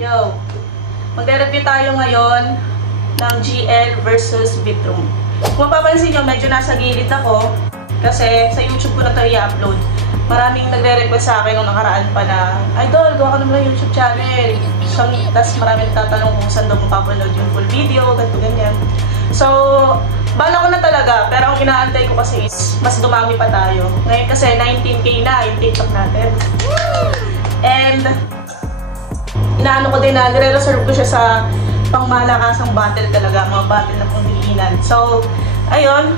Yo! Magre-review tayo ngayon ng GL versus Vitrum. Kung mapapansin nyo, medyo nasa gilid ako kasi sa YouTube ko na ito i-upload. Maraming nagre-request sa akin nung nakaraan pa na, Idol, gawa ka naman ng YouTube channel. Tapos maraming tatanong kung saan daw mapapanood yung full video, ganito ganyan. So, bala ko na talaga, pero ang inaantay ko kasi is mas dumami pa tayo. Ngayon kasi 19K na yung TikTok natin. And inaano ko din na nire-reserve ko siya sa pangmalakasang battle talaga, mga battle na pangdiinan. So, ayun,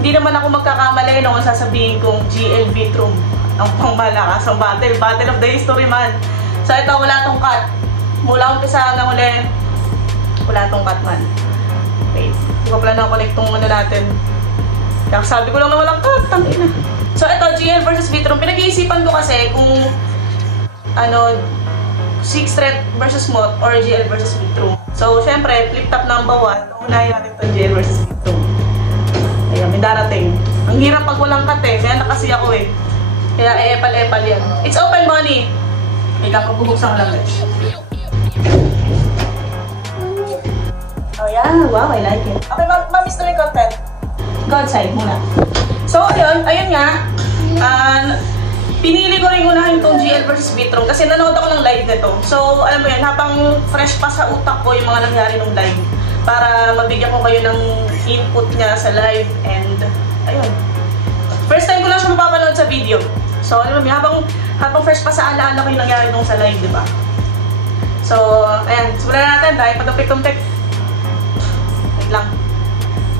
hindi naman ako magkakamali nung sasabihin kong GL Vitrum ang pangmalakasang battle. Battle of the history man. So, ito, wala tong cut. Mula umpisa hanggang uli, wala tong cut man. Wait, hindi ko pala na-connect tong ano natin. Kaya sabi ko lang na walang cut, tangina. So, ito, GL versus Vitrum. Pinag-iisipan ko kasi kung ano, 6 thread versus mod or GL versus Vitrum. So, syempre, flip top number 1. Unahin natin itong GL versus Vitrum. Ayan, may darating. Ang hirap pag walang cut eh. Kaya nakasi ako eh. Kaya epal-epal yan. It's open, Bonnie! May kakabubuksan ko lang guys. Oh yeah, wow, I like it. Okay, ma-mystery content. Go outside muna. So, ayun nga. Pinili ko rin unahin itong GL versus Vitrum kasi nanood ako ng live nito. So, alam mo yan, habang fresh pa sa utak ko yung mga nangyari ng live para mabigyan ko kayo ng input niya sa live and ayun. First time ko lang siya mapapanood sa video. So, alam mo yan, habang fresh pa sa alaala ko yung nangyari nung sa live, di ba? So, ayan, simulan natin dahil patumpik-tumpik. Wait lang.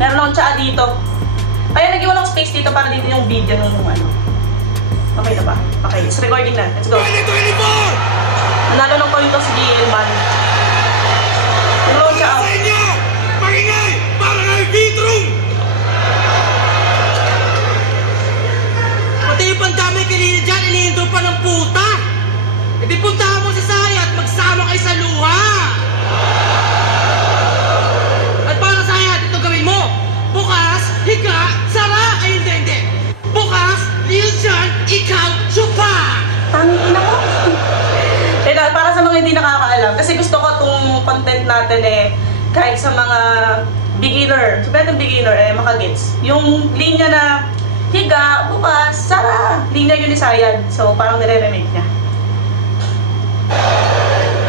Meron akong tsaa dito. Kaya nag-iwan ng space dito para dito yung video nung ano. Okay na ba? Okay, it's recording na. Let's go. Nanalo ng point si GL man. Tulungan siya out. Pakingay! Para kay Vitrum! Pati yung pandamay kanina dyan, inihinto pa ng puta! E di puntahan mo si Saya at magsama kayo sa luha! At para Saya, ito gawin mo! Bukas, higa, sara! Ay, hindi! Bukas, Lil Jon, ikaw, supa! Tangina ko! Para sa mga hindi nakakaalam, kasi gusto ko itong content natin eh, kahit sa mga beginner, sabihin ng beginner eh, makagets. Yung linya na higa, bukas, sara, linya yun ni Sayad. So, parang nire-remake niya.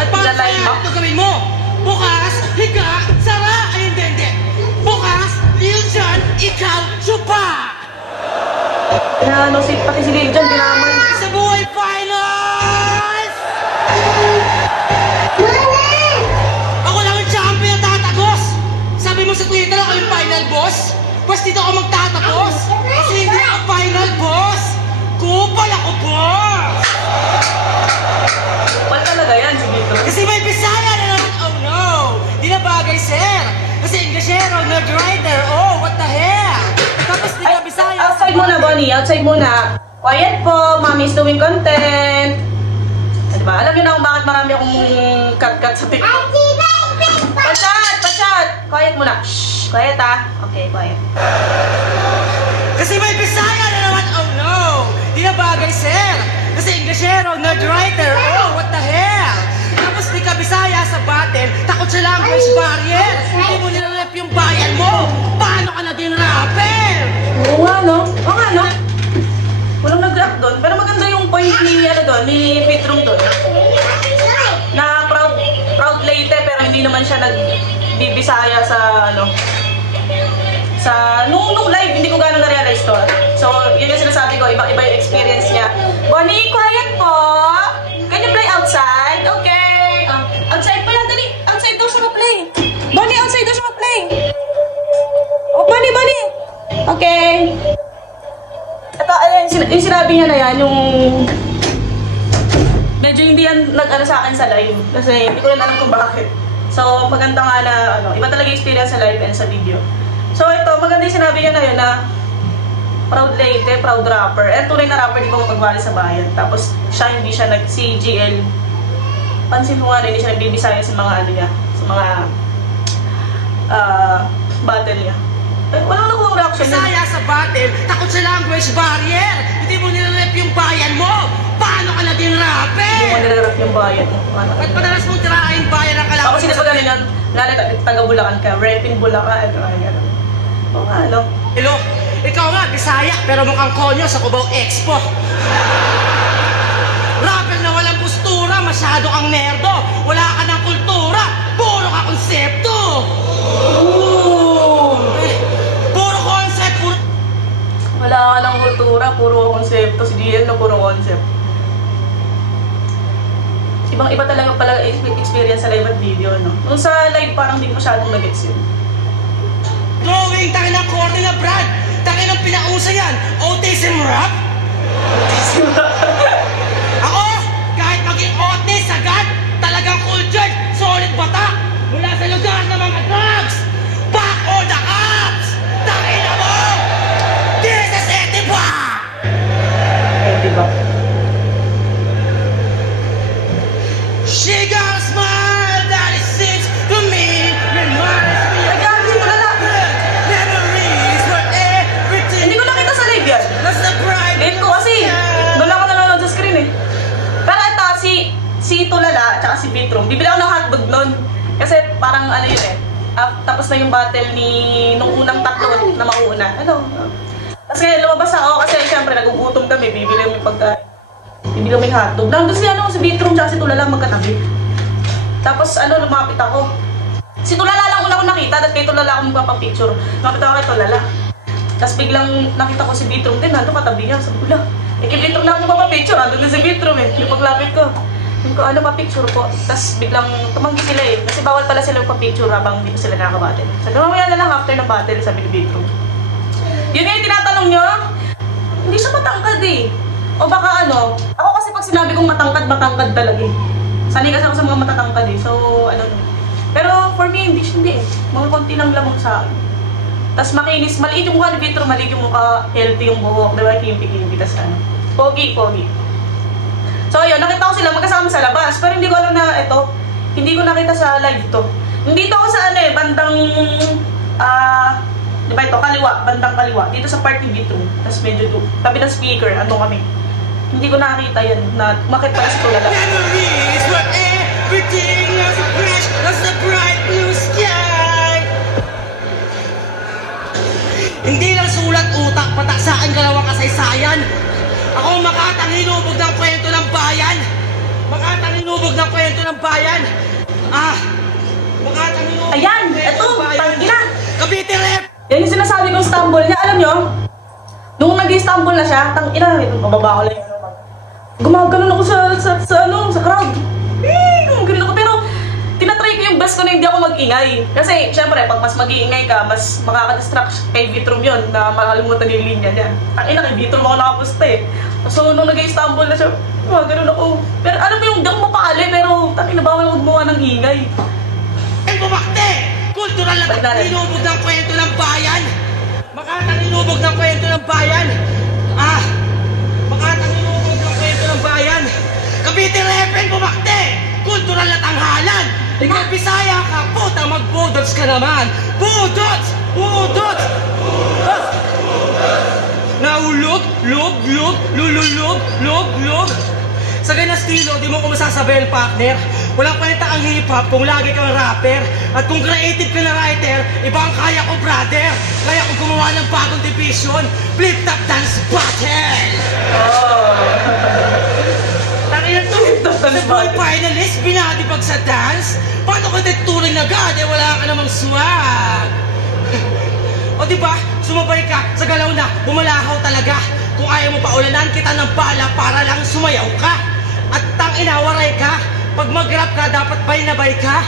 At para Saya, ito gawin mo! Bukas, higa, sara! Ay, hindi! Bukas, Lil Jon, ikaw, supa! Ano, pati si Lil Jon, dinaman. Sa buhay finals! Ako lang yung champion tatagos! Sabi mo sa Twitter ako yung final boss? Bas dito ako magtatapos! Kasi hindi ako final boss! Kupal ako boss! Kupal talaga yan, si Vito. Kasi may Bisaya na naman, oh no! Di na bagay, sir! Kasi Englishero, nerd writer, oh, what the hell! Tapos di na Bisaya. Outside muna, Bonnie. Outside muna. Quiet po. Mommy is doing content. Diba? Alam niyo na kung bakit marami akong cut-cut sa TikTok. Pachat! Pachat! Quiet muna. Shh! Quiet ah. Okay, quiet. Kasi may Bisaya na naman, oh no! Di na bagay, sir! Kasi Englishero, nerd writer, oh, what the hell! Tapos di ka Bisaya sa battle, takot sa language barrier! Hindi mo nilalap yung bayan mo! Paano ka naging rapper? Oo nga, no? Oo nga, no? Walang nag-rap doon. Pero maganda yung point ni, ano doon, ni Vitrum doon. Na proud late, pero hindi naman siya nagbibisaya sa, ano, sa, nung live, hindi ko gano'n na-realize to. So, yun yung sinasabi ko, iba yung experience niya. Bonnie, quiet po! Can you play outside? Okay. Outside pala, dali. Outside daw siya ma-play. Bonnie, outside daw siya ma-play. Oh, Bonnie! Okay. Ito, ayun, yung sinabi niya na yan, yung medyo hindi yan nag-ano sa akin sa live. Kasi hindi ko rin alam kung bakit. So, maganda nga na, ano, iba talaga experience sa live and sa video. So, ito, maganda yung sinabi niya na yun na proud late, proud rapper. Eh, tunay na rapper, di ba magwali sa bayan. Tapos, siya hindi siya si GL. Pansin mo nga, hindi siya nagbibisaya sa mga ano niya, sa mga battle niya. Walang nakuha reaction. Bisaya sa battle, takot sa language barrier! Hindi mo nire-rep yung bayan mo! Paano ka naging Hindi mo rapper? nire-rep yung bayan mo. Ano? Ba't madalas mong tirahin bayan ng kalaban? Ako sila pa ganun yan. Lalo taga Bulacan ka. Repin Bulacan. Gano'n. O nga, ano? Hello, ikaw nga, Bisaya, pero mukhang konyo sa Cubao Expo. Rapper na walang postura, masyado kang nerdo. Wala ka ng kultura, puro ka konsepto. Puro concept, puro... Wala ka ng kultura, puro konsepto. Si Dian na puro concept. Ibang-iba talaga pala experience sa live at video, no? Nung sa live, parang hindi masyadong nag-gets yun. Drawing, takin ng korte na brand. Takin ng pinausa yan. Autism rap? Ako, kahit maging autis, agad, talagang cultured, solid batak. Mula sa lugar ng mga drugs. Back all the cops! Takin na mo! This is Etiba! Eh, diba? She got a smile that it seems to me reminds me of Nag-aagin mo na lang. memories where everything Hindi ko nakita sa live yan. was the bright. Late ko kasi. Doon ako nanonood sa screen eh. Pero ito, si Tulala, tsaka si Bitrum, bibili ako ng hotdog nun. Kasi parang ano yun eh. Tapos na yung battle ni nung unang tatlo na mauna. Ano? Tapos ngayon lumabas ako kasi syempre nagugutom kami. Bibili kami pagkain. Bibili kami hotdog. Nandun si Bitrum tsaka si Tulala magkatabi. Tapos lumapit ako. Si Tulala lang una ko nakita, at kay Tulala ako magpapapicture. Lumapit ako kay Tulala. Tapos biglang nakita ko si Bitrum din, nandun katabi niya. Sabi ko lang, kay Bitrum lang ako magpapapicture. Nandun din si Bitrum eh. Yung paglapit ko. Yung ko, papicture po. Tapos biglang tumanggi sila eh. Kasi bawal pala sila magpapicture habang hindi pa sila nakakabattle. Sabi ko, mamaya na lang after ng battle, sabi ni Bitrum. Yun nga yung tinatanong nyo, hindi siya matangkad eh. O baka ako kasi pag sinabi kong matangkad talaga eh. Sanay kasi ako sa mga matatangkad eh. So, pero for me, hindi eh. Mga konti lang lamang sa akin. Tapos makinis, maliit yung mukha ni Vitro, maliit yung mukha, healthy yung buhok, diba? Kimpi-kimpi, tas pogi. So ayun, nakita ko sila magkasama sa labas, pero hindi ko alam na hindi ko nakita sa live to. Nandito ako sa bandang, diba ito, bandang kaliwa, dito sa part ni Vitro. Tapos medyo tabi ng speaker, kami. Hindi ko nakita yan, na makit pala sa Tulala. Memories where everything was fresh as the bright blue sky. Hindi lang sulat utak, patak sa akin galawang kasaysayan. Ako makatang hinubog ng kwento ng bayan. Makatang hinubog ng kwento ng bayan. Makatang hinubog Ayan, ng kwento eto, ng bayan. tangina. Cavite Rep! Yan yung sinasabi kong stumble niya, alam nyo? Nung nag-stumble na siya, mababa ko lang yung gumagano ako sa crowd. Gumagano ako, pero tinatry ko yung best ko na hindi ako mag-ingay. Kasi, syempre, pag mas mag-iingay ka, mas makaka-distract kay Vitrum yun na makalimutan yung linya niya. Kay Vitrum ako nakapusta eh. So, nung nag-stumble na siya, gumagano ako. Pero alam mo yung di ako mapakali, pero bawal ako gumawa ng ingay. Ang bumakte! Kultural na hinubog ng kwento ng bayan! Makatang hinubog ng kwento ng bayan! Makatang hinubog ng kwento ng bayan! Cavite Repen bumakte! Kultural na tanghalan! Ikaw Bisaya ka, puta mag-budots ka naman! Budots! Budots! Naulog, log. Sa ganang estilo, di mo ko masasabihin, partner. Walang kwenta ang hip-hop kung lagi kang rapper. At kung creative ka na writer, iba ang kaya ko, brother. Kaya ko gumawa ng bagong division, flip-top dance battle! Tangina to, sa boy finalist, binatibag sa dance? Paano ka nagturing na God, wala ka namang swag? O diba, sumabay ka sa galaw na bumalahaw talaga. Kung ayaw mo paulanan kita ng bala para lang sumayaw ka. At inawaray ka. Pag mag-rap ka, dapat bay-nabay ka.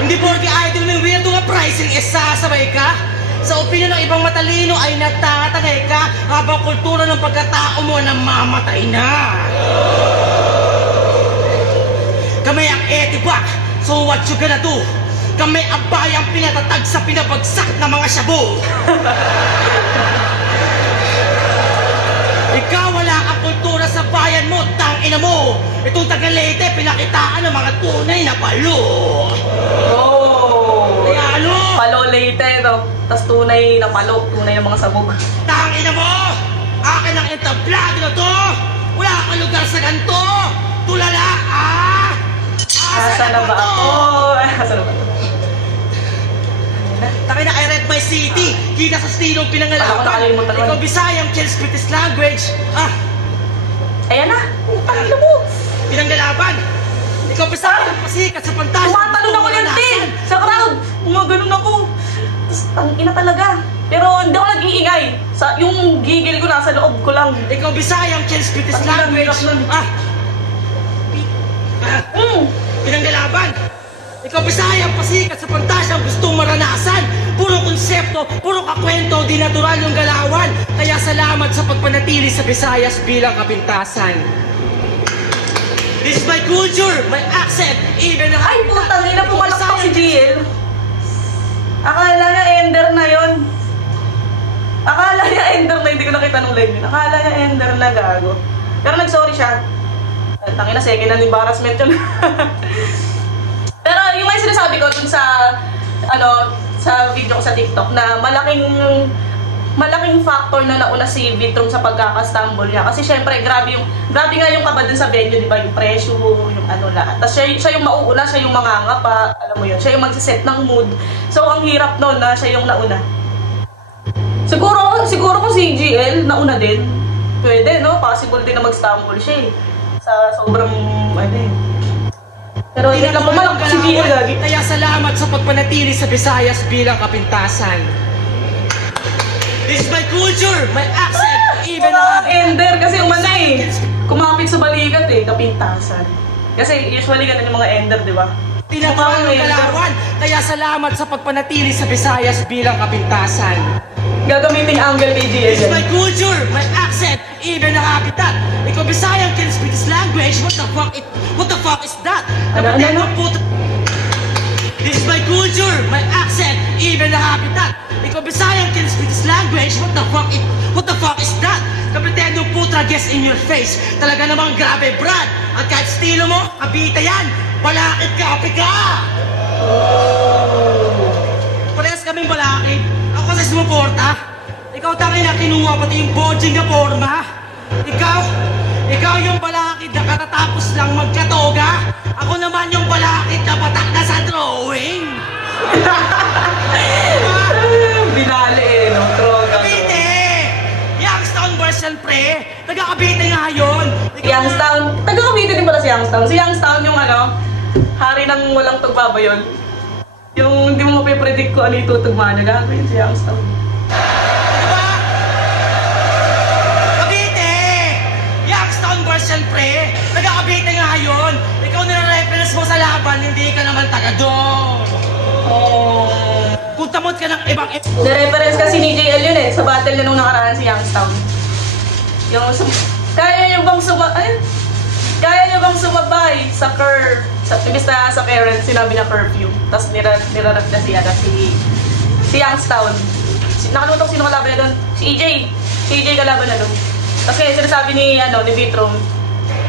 Hindi porke idol may weirdo nga pricing, sasabay ka. Sa opinion ng ibang matalino ay natatagay ka, habang kultura ng pagkatao mo namamatay na. Kami ang etibak, so what you gonna do? Kami ang bayang pinatatag sa pinabagsak na mga shabu. Ikaw wala kang kultura sa bayan mo, tangina mo. Itong Tagalete, pinakitaan ng mga tunay na palo. Kaya Palo Leyte, no? Tas tunay na palo, tunay na mga sabog. Tangina mo! akin ang entablado na to! Wala kang lugar sa ganito! Tulala! Asa na ba ako? Asa na ba ito? Taki na, I read my city. Kita sa stilong Ako pinangalaban. nakalimutan ko. Ikaw Bisayang, Chels British language. Ayan na! Tangina mo! Pinanggalaban. Ikaw Bisayang, pasikat sa pantasya. Tumatalon ako yung team! Sa crowd! Gumaganon ako! Tapos, tangina talaga. Pero hindi ako nag-iingay. Yung gigil ko nasa loob ko lang. Ikaw Bisayang, Chels British Ang language. hirap nun. Pinanggalaban. Ikaw Bisayang, pasikat sa pantasyang gustong maranasan. Puro konsepto, puro kakwento, di natural yung galawan. Kaya salamat sa pagpanatili sa Visayas bilang kapintasan. This is my culture, my accent, even ang... Ay, putang ina, pumalak pa si GL. Akala niya ender na yon. Akala niya ender na, hindi ko nakita nung live yun. Akala niya ender na, gago. Pero nag-sorry siya. Tangina, second hand embarrassment yun. Pero yung may sinasabi ko dun sa, sa video ko sa TikTok na malaking factor na nauna si Vitrum sa pagkakastumble niya. Kasi syempre, grabe nga yung kaba dun sa venue, di ba? Yung presyo, yung lahat. Tapos siya yung mauuna, siya yung mangangapa, alam mo yun, siya yung magsiset ng mood. So, ang hirap nun na siya yung nauna. Siguro kung si GL, nauna din. Pwede, no? Possible din na mag-stumble siya eh. Sa sobrang, Pero hindi lang pumalak si GL lagi. Kaya salamat sa pagpanatili sa Visayas bilang kapintasan. This is my culture, my accent, even ang... Ender kasi yung kumapit sa balikat kapintasan. Kasi usually ganun yung mga ender, di ba? Tinatawag ng galawan, kaya salamat sa pagpanatili sa Visayas bilang kapintasan. Gagamitin angle kay GL. This is my culture, my accent, even ang habitat. Ikaw Bisayang can speak this language, what the fuck is that? Ano? This is my culture, my accent, even ang habitat. Ikaw Bisayang can speak this language, what the fuck is that? Kapitendo putra, guess in your face. Talaga namang grabe, Brad. At kahit estilo mo, kabita yan. Balakid kape ka! Parehas kaming balakid. Ako kasi sumuporta. Ikaw tangin na kinuha pati yung bodging na forma. Ikaw yung balakid na katatapos lang magkatoga. Ako naman yung balakid na patak na sa drawing. Binali no? Troga. Kabite! Youngstown version pre. Taga-Kabite nga yun. Youngstown. Taga-Kabite din pala si Youngstown. Si Youngstown yung hari ng walang tugma ba yun? Yung hindi mo mapipredict ko ano yung tutugma niya. Gagawin si Youngstown. Diba? Kabite! Youngstown version pre. Taga-Kabite nga yun. Ikaw nire-reference mo sa laban, hindi ka naman taga doon. Kung tamot ka ng ibang... Na-reference kasi ni JL yun sa battle niya nung nakaraan si Youngstown. Kaya niyo bang sumabay sa curve? Imbis na sa parents, sinabi niya curfew. Tapos nirarap na si Youngstown. Nakalimutan ko sino kalaban na doon. Si EJ. Si EJ kalaban na doon. Tapos kaya sinasabi ni Vitrum,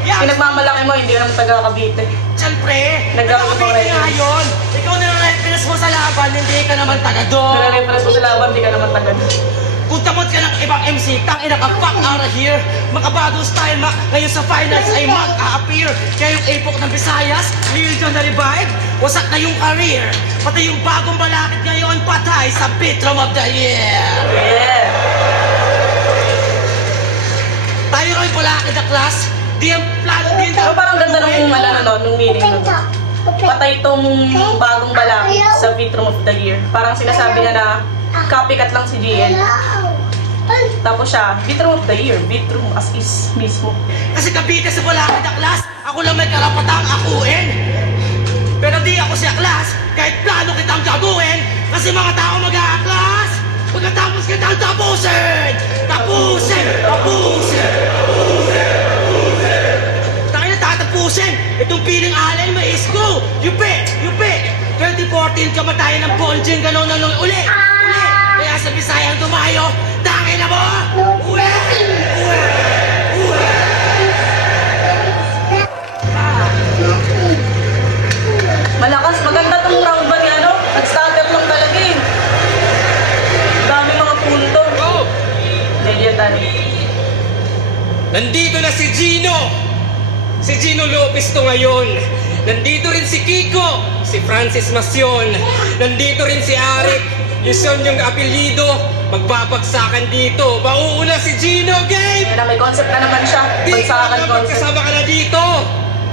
pinagmamalaki mo, hindi ka naman taga-Kabite. Siyempre, Nagkakabite Taga-Kabite nga yun. Ikaw nire-reference mo sa laban, hindi ka naman taga doon. Nare-reference mo sa laban, hindi ka naman taga doon. Kung tamot ka ng ibang MC, tangina ka, fuck out of here. Makabado style, ngayon sa finals ay mag-a-appear. Kaya yung epok ng Visayas, ngayon ka na-revive, wasak na yung career. Pati yung bagong balakid ngayon, patay sa Vitrum of the Year. Yeah! Tayo rin balakid na class, di ang plano din. Parang ganda nung meaning nun. Patay itong bagong balakid sa Vitrum of the Year. Parang sinasabi niya na copycat lang si GL. Tapos siya, Vitrum of the Year, Vitrum as is mismo. Kasi kabite sa balakid na class, ako lang may karapatang akuin. Pero di ako siya class, kahit plano kitang gagawin. Kasi mga tao mag-a-class, pagkatapos kitang tapusin! Tapusin! Tayo na tatapusin! Itong piling alay, may isko! Yupi! 2014, kamatayan ng Bonjing, gano'n na nung uli! Kaya sa Bisayang tumayo, tangin na mo! Uwe! Malakas, maganda tong round ba ni nag-starter lang talaga eh. Dami mga punto. Hindi yan tayo. pisto ngayon. Nandito rin si Kiko, si Francis Masyon. Nandito rin si Arik, yung yung apelyido. Magbabagsakan dito. Mauuna si Gino, game! Kaya na may concept na naman siya. Di ka Bagsakan na concept. magkasama ka na dito.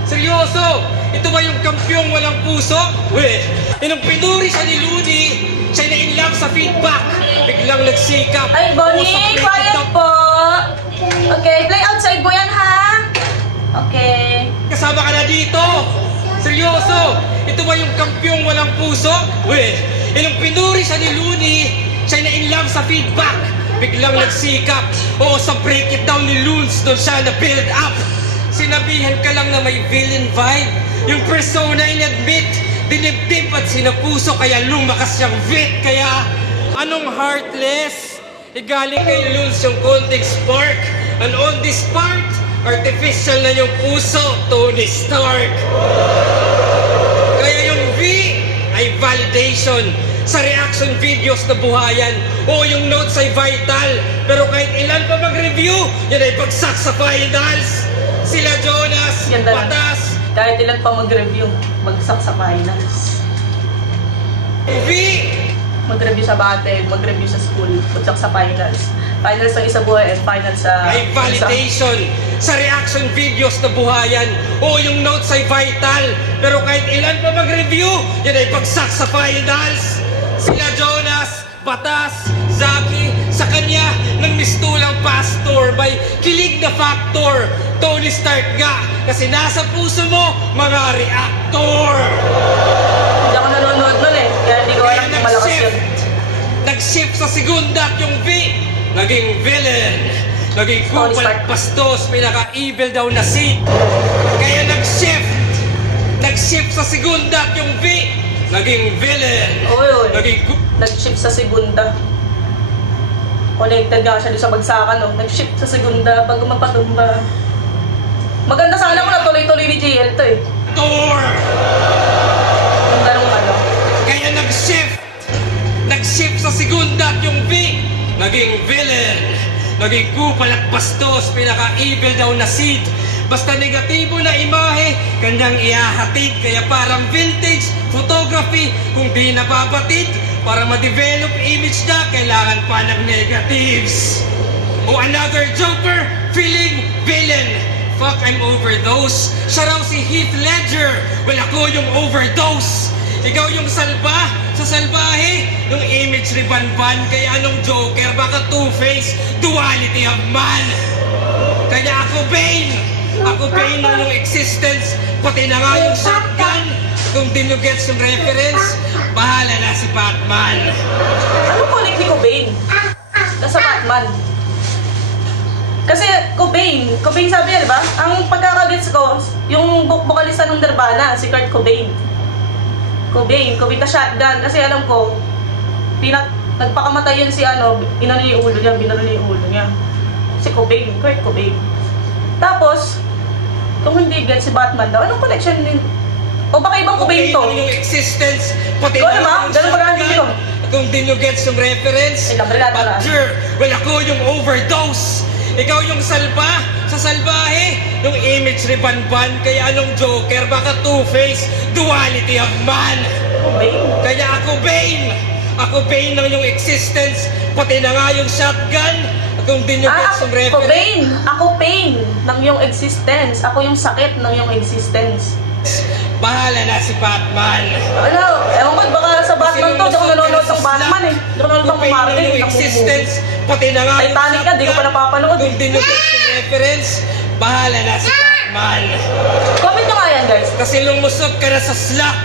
Seryoso. Ito ba yung kampyong walang puso? Weh, nung pinuri siya ni Looney, siya na in love sa feedback. Biglang nagsikap. Ay, Bonnie, quiet po. Okay, play outside mo yan, ha? Okay. Kasama ka na dito. Seryoso. Ito ba yung kampyong walang puso? Weh, nung pinuri siya ni Looney, siya na in love sa feedback. Biglang nagsikap. Oo, sa break it down ni Loons, doon siya na build up. Sinabihan ka lang na may villain vibe. Yung persona in-admit, dinibdib at sinapuso, kaya lumakas siyang vit. Kaya, anong heartless? Igaling kay Loons yung konting spark. And on this part, artificial na yung puso, Tony Stark. Kaya yung V ay validation. Sa reaction videos na buhayan, o yung notes ay vital. Pero kahit ilan pa mag-review, yan ay bagsak sa finals. Sila Jonas, Yan na lang. Batas, Kahit ilan pa mag-review, bagsak sa finals. V, Mag-review sa batid, mag-review sa school, bagsak sa finals. Finals ng isa buhay and finals sa... ay validation. Sa reaction videos na buhayan, o yung notes ay vital. Pero kahit ilan pa mag-review, yan ay bagsak sa finals. Sila Jonas, Batas, Zaki, sa kanya ng mistulang pastor, may kilig na factor. Tony Stark nga, kasi nasa puso mo, mga reactor. Hindi ako nanonood nun eh, kaya hindi ko alam kung malakas yun. Nag-shift sa segunda at yung V, naging villain. Naging Tony kupal Stark. at bastos, pinaka-evil daw na seed. Kaya nag-shift sa segunda at yung V, naging villain. Uy. Naging Nag-shift sa segunda. Connected nga siya doon sa bagsakan, no? Nag-shift sa segunda, pag mapatumba. Maganda sana kung natuloy-tuloy ni JL to eh. Thor. Ganda nung ano. Kaya nag-shift sa segunda at yung V, naging villain. Naging kupal at bastos, pinaka-evil daw na seed. Basta negatibo na imahe, kanyang ihahatid. Kaya parang vintage photography, kung di nababatid, para ma-develop image na, kailangan pa ng negatives. O another joker, feeling villain. Fuck, I'm overdose. Siya raw si Heath Ledger. Well, ako yung overdose. Ikaw yung salba sa salbahe. Yung image ni Banban. Kaya anong joker? Baka two-face. Duality of man. Kaya ako Bane. Ako Bane ng yung existence. Pati na nga yung shotgun. Kung di nyo gets yung reference, bahala na si Batman. Ano connect ni Cobain? Nasa Batman. Kasi Cobain sabi niya, di ba? Ang pagkakagets ko, yung vocalista ng Nirvana, si Kurt Cobain. Cobain na shotgun. Kasi alam ko, nagpakamatay yun si ano, inano niya yung ulo niya, binaro niya yung ulo niya. Si Cobain, Kurt Cobain. Tapos, kung hindi get si Batman daw, anong connection din? O baka ibang Cobain to? Yung existence, pati Ikaw naman, ganun ba ganun dito? Kung di nyo gets yung reference, Badger, well ako yung overdose. Ikaw yung salba sa salbahe, yung image ni Banban. Kaya anong joker, baka two-face, duality of man. Cobain. Kaya ako Bane. Ako Bane ng yung existence, pati na nga yung shotgun. Kung di nyo gets yung reference. Cobain. Ako pain ng yung existence. Ako yung sakit ng yung existence. Bahala na si Batman. Ano, ewan ko, baka sa Batman to, di ako nanonood ng Batman eh. Di ako nanonood ng Marvel, yung existence, pati na nga yung Titanic ka, di ko pa napapanood eh. Kung di nyo gets yung reference, bahala na si Batman. Comment nyo nga yan guys. Kasi lumusot ka na sa slack.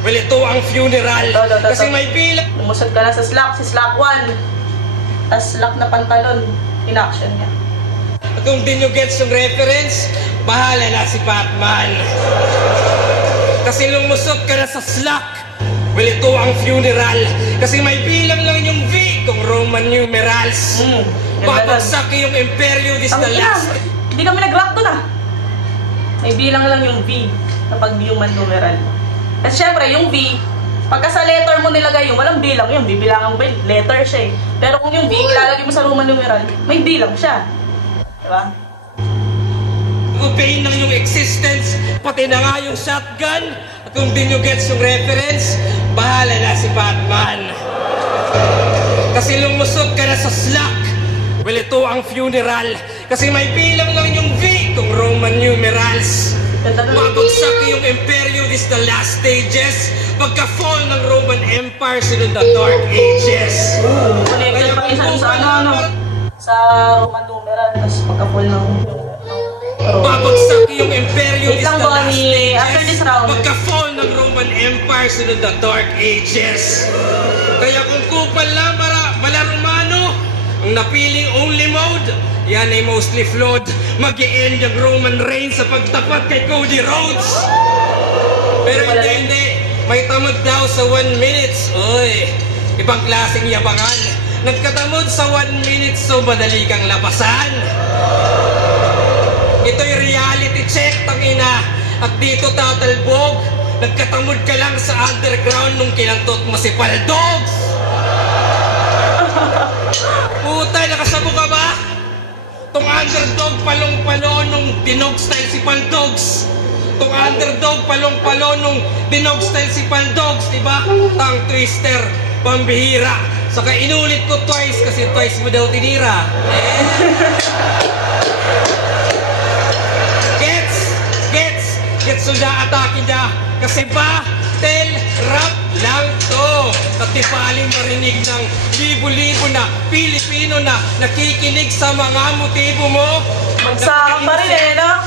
Well, ito ang funeral. Kasi may bilang. Lumusot ka na sa Slack, si Slack 1. Tapos Slack na pantalon, in-action niya. Kung di nyo gets yung reference, bahala na si Batman. Kasi lumusot ka na sa slack. Well, ito ang funeral. Kasi may bilang lang yung V kung Roman numerals. Babagsak yung imperyo, this the last. Hindi kami nag-rock doon ah. May bilang lang yung V kapag human numeral. Kasi syempre, yung V, pagka sa letter mo nilagay yung walang bilang yun, bibilangan mo letter siya eh. Pero kung yung V, ilalagay mo sa Roman numeral, may bilang siya. Diba? O Cobain ng iyong existence, pati na nga yung shotgun. At kung di nyo gets yung reference, bahala na si Batman. Kasi lumusot ka na sa slack. Well, ito ang funeral. Kasi may bilang lang yung V, itong Roman numerals. Mabagsak yung imperyo, this the last stages. Pagka-fall ng Roman Empire, sunod na Dark Ages. Connected pa isa sa sa Roman numeral, tapos pagka-full ng babagsak yung imperyo, wait this lang, the last Bonnie. After this stages. round. Pagka-fall ng Roman Empire, sunod na Dark Ages. Kaya kung kupal lang mala Romano, ang napiling only mode, yan ay mostly flawed. Mag-i-end yung Roman reign sa pagtapat kay Cody Rhodes. Pero hindi. May tamad daw sa 1 minute. Oy, ibang klaseng yabangan. Nagkatamod sa 1 minute, so madali kang labasan. Ito'y reality check, tangina. At dito tatalbog. Nagkatamod ka lang sa underground nung kinantot mo si Paldogs. Putay, nakasabo ka ba? Tong underdog palong-palo nung dinog style si Paldogs. Tong underdog palong-palo nung dinog style si Paldogs, diba? Tang twister, pambihira. Saka inulit ko twice kasi twice mo daw tinira. Gets na atake niya. Kasi battle rap lang to. At di paling marinig ng libo-libo na Pilipino na nakikinig sa mga motibo mo. Magsakang pa rin eh, no?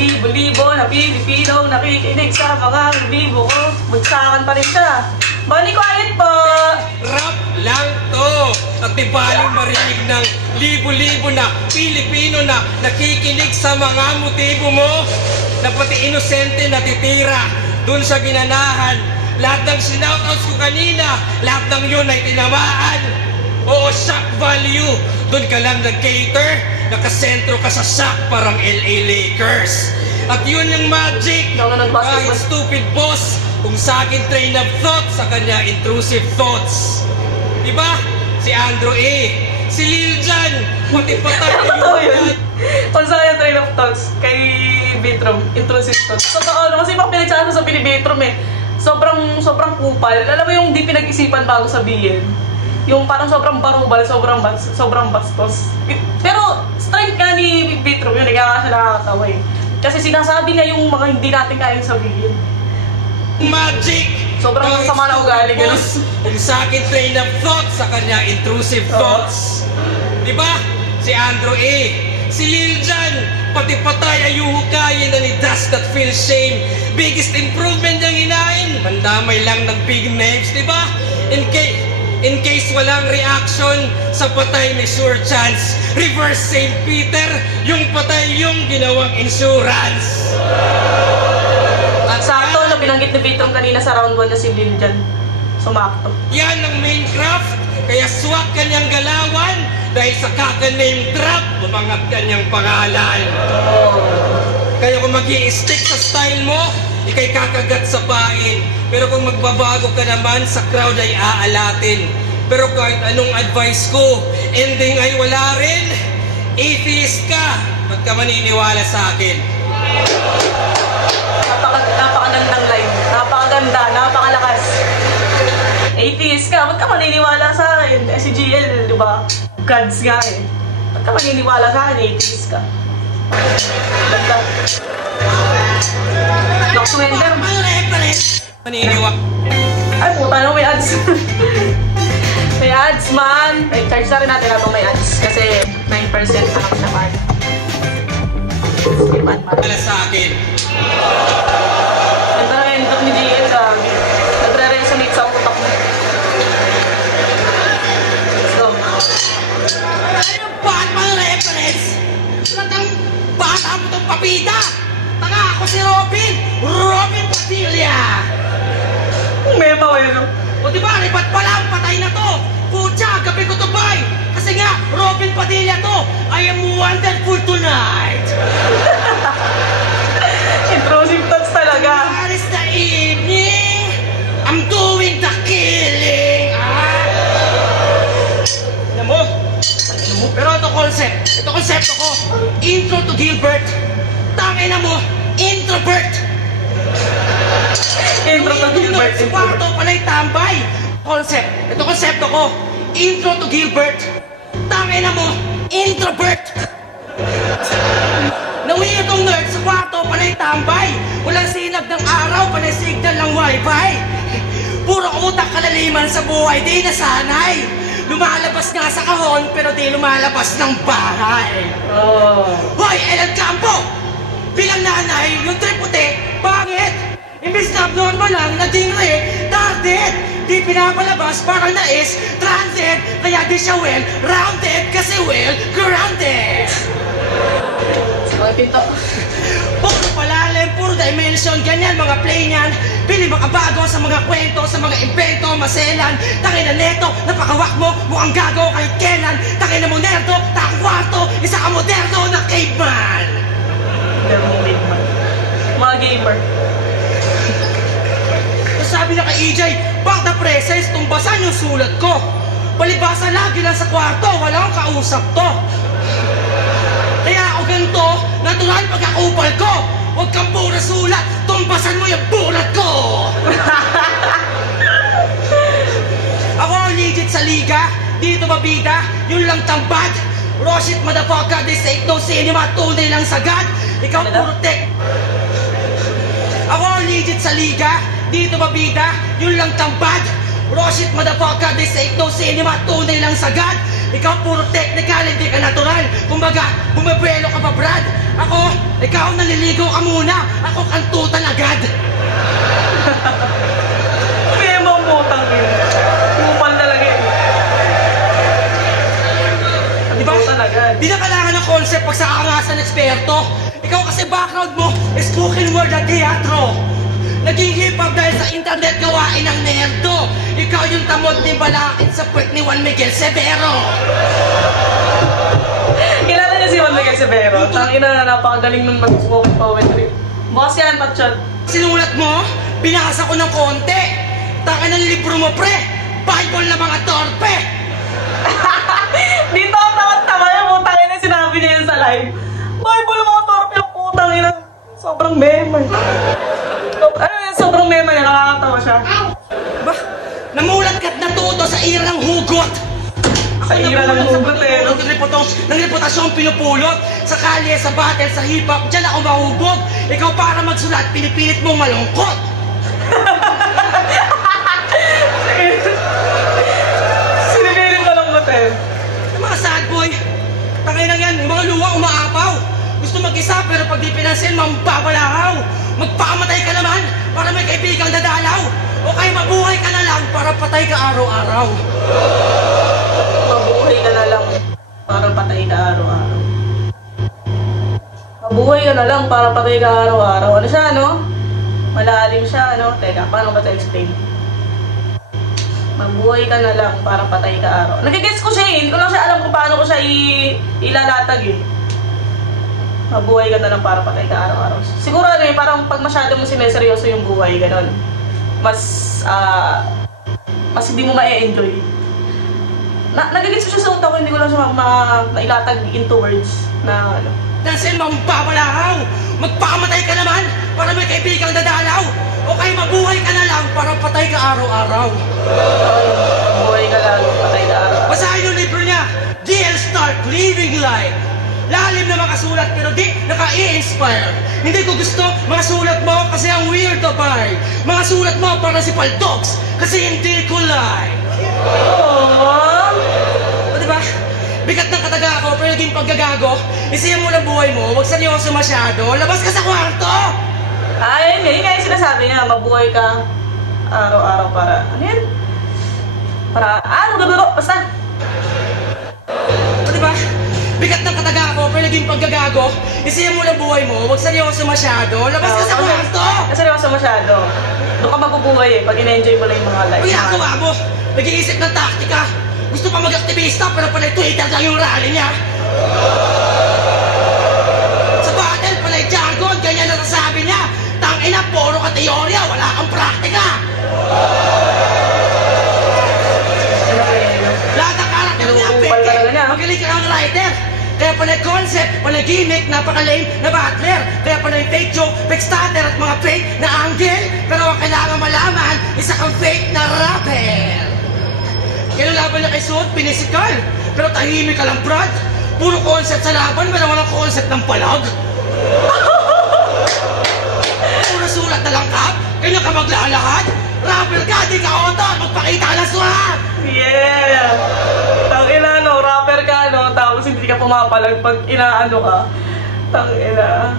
Libo-libo na Pilipino nakikinig sa mga libo ko. Magsakan pa rin siya. Bali quiet po! Rap lang to. At di baling marinig ng libo-libo na Pilipino na nakikinig sa mga motibo mo. Na pati inosente natitira dun sa ginanahan. Lahat ng sinoutouts ko kanina, lahat ng yun ay tinamaan. Oo, shock value. Dun ka lang nag-cater, nakasentro ka sa shock parang LA Lakers. At yun yung magic. Kahit stupid boss, kung sa akin train of thought, sa kanya intrusive thoughts. Diba? Si Andrew A. Si Lil Jan, pati patay yun. Kung sa kanya train of thoughts, kay Vitrum, intrusive thoughts. Totoo, kasi pag pinagsasabi sa Vitrum eh, sobrang kupal. Alam mo yung di pinag-isipan bago sabihin. Yung parang sobrang barubal, sobrang bastos. Pero strength nga ni Vitrum yun, kaya siya nakakatawa eh. Kasi sinasabi niya yung mga hindi natin kayang sabihin. Magic! Sobrang sama na ugali, gano'n. Kung sa akin train of thought, sa kanya intrusive thoughts. Diba? Si Andrew A. Si Lil Jan, pati patay ay uhukayin na ni Dust That Feel Shame. Biggest improvement niyang inain, mandamay lang ng big names, diba? In case walang reaction, sa patay may sure chance. Reverse St. Peter, yung patay yung ginawang insurance. At sakto na binanggit ni Vitrum kanina sa round 1 na si Lil Jan. Sumakto. Yan ang main craft, kaya swak kanyang galawan. Dahil sa kaka-name drop, bumangat kanyang pangalan. Kaya kung mag-i-stick sa style mo, ikay kakagat sa pain. Pero kung magbabago ka naman, sa crowd ay aalatin. Pero kahit anong advice ko, ending ay wala rin. Atheist ka, ba't ka maniniwala sa akin? Napakagandang line. Napakaganda, napakalakas. Atheist ka, ba't ka maniniwala sa akin? Si GL, di ba? Gods nga eh. Ba't ka maniniwala sa akin? Atheist ka. Ganda. Nox Wender. Maniniwala. Ay, puta na, may ads. May ads, man. Ay, charge na rin natin habang may ads. Kasi 9% na lang siya, man. Sige, man. Wala sa akin. Ito na yung talk ni GL, sabi. Nagre-resonate sa utak mo. Let's go. Ano Batman reference? Talagang bata mo itong papita! Taka ako si Robin Padilla! May mawelo. O diba, lipat pala ang patay na to! Pucha, gabi ko to bay! Kasi nga, Robin Padilla to! I am wonderful tonight! Intrusive thoughts talaga. What is the evening? I'm doing the killing! Alam mo? Pero ito konsepto ko. Intro to Gilbert. Tangina mo, introvert! Intro to Gilbert. Sa kwarto, panay tambay. Concept. Ito konsepto ko. Intro to Gilbert. Tangina mo, introvert! Nawi itong nerd sa kwarto, panay tambay. Walang sinag ng araw, panay signal ng wifi. Puro utak kalaliman sa buhay, di nasanay. Lumalabas nga sa kahon, pero di lumalabas ng bahay. Oh. Hoy, Ellen Campo! Bilang nanay, yung trip puti, pangit! Imbis na abnormal lang, naging retarded! Di pinapalabas, parang nais, transit, kaya di siya well-rounded, kasi well-grounded! Okay, pinto. Puro palalim, puro dimension, ganyan mga play niyan. Pili makabago sa mga kwento, sa mga invento, maselan. Tangin na neto, napakawak mo, mukhang gago kahit kailan. Tangin na mo nerdo, takwarto, isa ka moderno na caveman. Mga gamer. Sabi na kay EJ, back the presence, tumbasan yung sulat ko. Palibasa lagi lang sa kwarto, walang kausap to. Kaya ako ganito, natural pagkakupal ko. Huwag kang pura sulat, tumbasan mo yung bulat ko. Ako legit sa liga, dito mabida, yun lang tambad. Roshit motherfucker, this ain't no cinema, tunay lang sagad. Ikaw puro tek. Ako legit sa liga, dito mabida, yun lang tambad. Roshit motherfucker, this ain't no cinema, tunay lang sagad. Ikaw puro technical, hindi ka natural. Kumbaga, bumibrelo ka pa, Brad. Ako, ikaw naliligo ka muna. Ako kantutan agad. Kaya mo putang yun. Kupal talaga yun. Diba? Talaga. Di na kailangan ng concept pag sa kaangasan eksperto. Ikaw kasi background mo is spoken word at teatro. Naging hip-hop dahil sa internet gawain ng nerdo. Ikaw yung tamod ni Balakid sa puwet ni Juan Miguel Severo. Kilala niya si Juan Miguel Severo. Tangina na napakagaling nun mag-spoken poetry. Boss yan, Patsyot. Sinulat mo, binasa ko ng konti. Taka ng libro mo, pre. Bible na mga torpe. Dito ang tama yung putang ina sinabi niya yun sa live. Bible mga torpe yung putang ina. Sobrang meme. Sobrang meme niya, nakakatawa siya. Ba, namulat ka't natuto sa irang hugot. Sa ira ng hugot eh. Ng reputasyon pinupulot. Sa kalye, sa battle, sa hip-hop, dyan ako mahubog. Ikaw para magsulat, pinipilit mong malungkot. Sinipilit ko lang motel. Yung mga sad boy, tangay na yan, yung mga luwa umaapaw. Gusto mag-isa pero pag di pinansin, mambabalahaw. Magpakamatay ka naman para may kaibigang dadalaw. O kaya mabuhay ka na lang para patay ka araw-araw. Mabuhay ka na lang para patay ka araw-araw. Mabuhay ka na lang para patay ka araw-araw. Ano siya, no? Malalim siya, ano? Teka, paano ba ito explain? Mabuhay ka na lang para patay ka araw. Nagigets ko siya eh. Hindi ko lang siya alam kung paano ko siya ilalatag eh. Mabuhay ka na lang para patay ka araw-araw. Siguro ano eh, parang pag masyado mo sineseryoso yung buhay, gano'n. Mas hindi mo ma-enjoy. Nagigits ko siya sa utak ko, hindi ko lang siya mailatag into words na ano. Dahil mambabalahaw. Magpakamatay ka naman para may kaibigang dadalaw. O kaya mabuhay ka na lang para patay ka araw-araw. Mabuhay ka lang, patay ka araw-araw. Basahin yung libro niya, DL Stark, Living Life. Lalim na makasulat pero di naka-i-inspire. Hindi ko gusto mga sulat mo kasi ang weirdo bay. Mga sulat mo para si Paldogs kasi hindi ko like. Aww. O diba? Bigat ng kataga ako pero naging paggagago. Isiyan mo lang buhay mo, huwag seryoso masyado. Labas ka sa kwarto! Ay, yun nga yung sinasabi niya, mabuhay ka araw-araw para, ano yun? Para, gagaro, basta. O diba? Bigat ng kataga ako pero naging paggagago. Isiyan mo lang buhay mo, huwag seryoso masyado. Labas ka sa kwarto! Seryoso masyado. Doon ka mabubuhay eh, pag in-enjoy mo lang yung mga life. Ang ginagawa mo, nag-iisip ng taktika. Gusto pa mag-aktivista pero pala Twitter lang yung rally niya. Sa battle, pala jargon, ganyan ang nasasabi niya. Tangina, puro ka teorya, wala kang praktika. Lahat ng karakter niya, peke. Magaling ka ng writer. Kaya pala yung concept, pala gimmick, napaka-lame na battler. Kaya pala yung fake joke, fake starter at mga fake na angle. Pero ang kailangan malaman, isa kang fake na rapper. Kaya laban niya kay Suot, pinisikal. Pero tahimik ka lang, Brad. Puro concept sa laban, pero walang concept ng palag. Puro sulat na lang, Kap. Kanya ka maglalakad. Rapper ka, di ka otot. Magpakita ka ng sulat. Yeah! Tangina, no? Rapper ka, no? Tapos hindi ka pumapalag pag inaano ka. Tangina.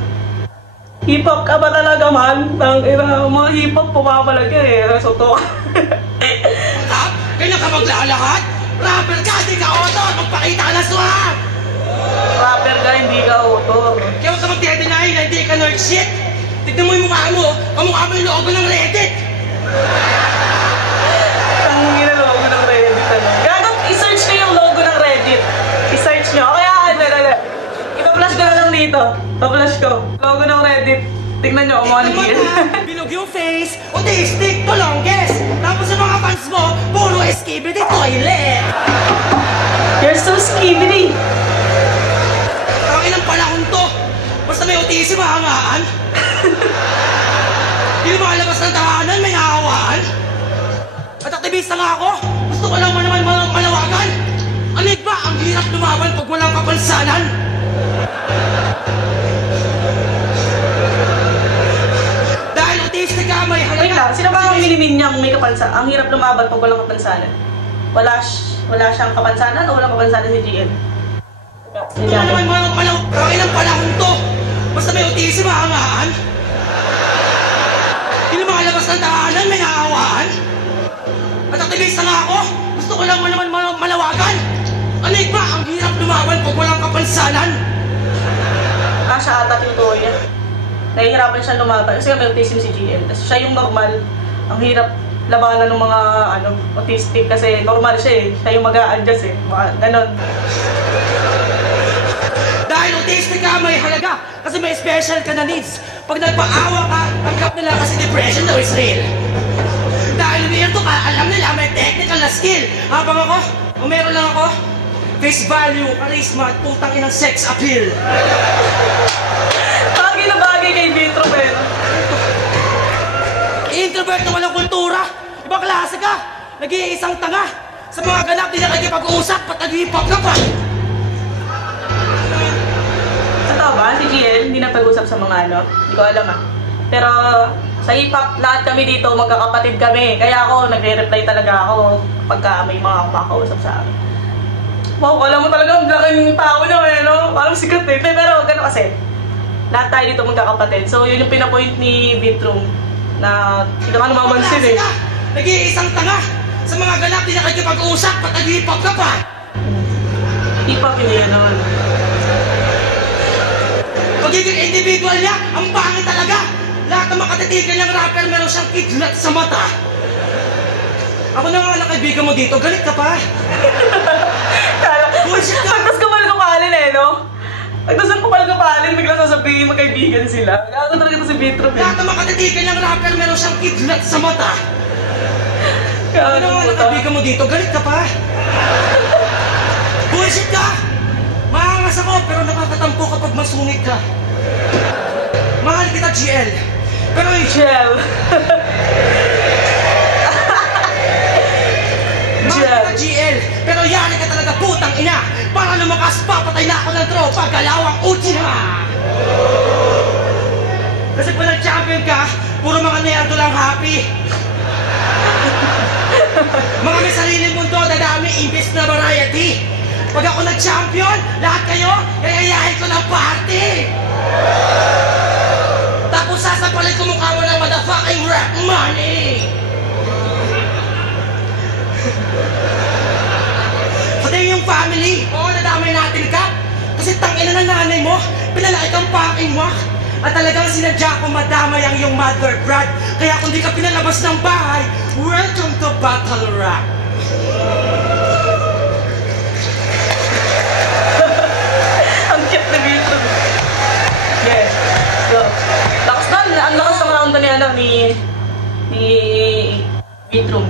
Hip-hop ka ba talaga, man? Tangina, mga hip-hop pumapalag ka eh. Soto. Kap, kanya ka maglalakad. Rapper ka, di ka otot. Magpakita ka ng sulat. Rapper ka, hindi ka author. Kaya huwag ka mag-deny na hindi ka nerd shit. Tignan mo yung mukha mo. Kamukha mo yung logo ng Reddit. Tangina, logo ng Reddit. Gago, i-search nyo yung logo ng Reddit. I-search nyo. Kaya, ipa-flash ko na lang dito. Pa-flash ko. Logo ng Reddit. Tignan nyo, umonti. Bilog yung face, autistic to longest. Tapos sa mga fans mo, puro skibidi toilet. You're so skibidi. Ang ilang panahon to. Basta may autism, mahangaan. Hindi mo malabas ng tahanan, may nakawaan. At aktivista nga ako. Gusto ko lang naman malawagan. Anig ba, ang hirap lumaban pag walang kapansanan. Dahil autistic ka, may halaga. Wait lang, sino ba ang minimin niya kung may kapansanan? Ang hirap lumaban pag walang kapansanan. Wala siyang kapansanan o walang kapansanan si GM? Gusto ko naman malawagan. Ang ilang panahon to. Basta may autism, mahangaan. Hindi mo malabas ng tahanan, may nakawaan. At aktivista nga ako. Gusto ko lang naman malawagan. Anig ba, ang hirap lumaban pag walang kapansanan. Siya ata tinutuloy niya. Nahihirapan siya lumaban. Kasi may autism si GM. Kasi siya yung normal. Ang hirap labanan ng mga autistic kasi normal siya eh. Siya yung mag-a-adjust eh. Ganon. Dahil autistic ka, may halaga. Kasi may special ka na needs. Pag nagpaawa ka, tanggap nila kasi depression daw is real. Dahil weirdo ka, alam nila may technical na skill. Habang ako, kung meron lang ako, face value, charisma, at putang inang sex appeal. Bagay na bagay kay Vitro pero. Introvert na walang kultura. Ibang klase ka. Nag-iisang tanga. Sa mga ganap, di na nagkipag-uusap, pat nag-hip-hop ka pa. Totoo ba? Si GL hindi na pag-usap sa mga Hindi ko alam ah. Pero sa hip-hop, lahat kami dito, magkakapatid kami. Kaya ako, nagre-reply talaga ako pagka may mga kumakausap sa akin. Wow, alam mo talaga, ang laking tao niya eh, no? Parang sikat eh. Pero gano'n kasi, lahat tayo dito magkakapatid. So yun yung pinapoint ni Vitrum na hindi ka namamansin eh. Nag-iisang tanga. Sa mga ganap, di na nagkipag-uusap, pat nag-hip-hop ka pa. Hip-hop hindi yan naman. Pagiging individual niya, ang pangit talaga. Lahat ng makatitigan niyang rapper, meron siyang kidlat sa mata. Ako na nga nakaibigan mo dito, galit ka pa. Bullshit ka! Pagtas kapal-kapalin eh, no? Pagtas ang kapal-kapalin, biglang sasabihin magkaibigan sila. Gago talaga ito si Vitrum eh. Lahat ng makatitigan niyang rapper, meron siyang kidlat sa mata. Ako na nga nakaibigan mo dito, galit ka pa. Bullshit ka! Maangas ako, pero nakakatampo kapag masungit ka. Mahal kita, GL. Pero Gel. Mahal kita, GL. Pero yari ka talaga, putang ina. Para lumakas, papatay na ako ng tropa. Galawang Uchiha. Kasi kung nag-champion ka, puro mga nerdo lang happy. Mga may sariling mundo, dadami, imbes na variety. Pag ako nag-champion, lahat kayo, yayayahin ko ng party! Tapos sasapalit ko mukha mo ng motherfucking rap money! Pati yung family, oo, nadamay natin ka. Kasi tangina ng nanay mo, pinalaki kang fucking wak. At talagang sinadya ko madamay ang iyong mother, Brad. Kaya kung di ka pinalabas ng bahay, welcome to Battle Rap! Ang cute na Vitrum. Yes. So, lakas na. Ang lakas ng round na ni Vitrum.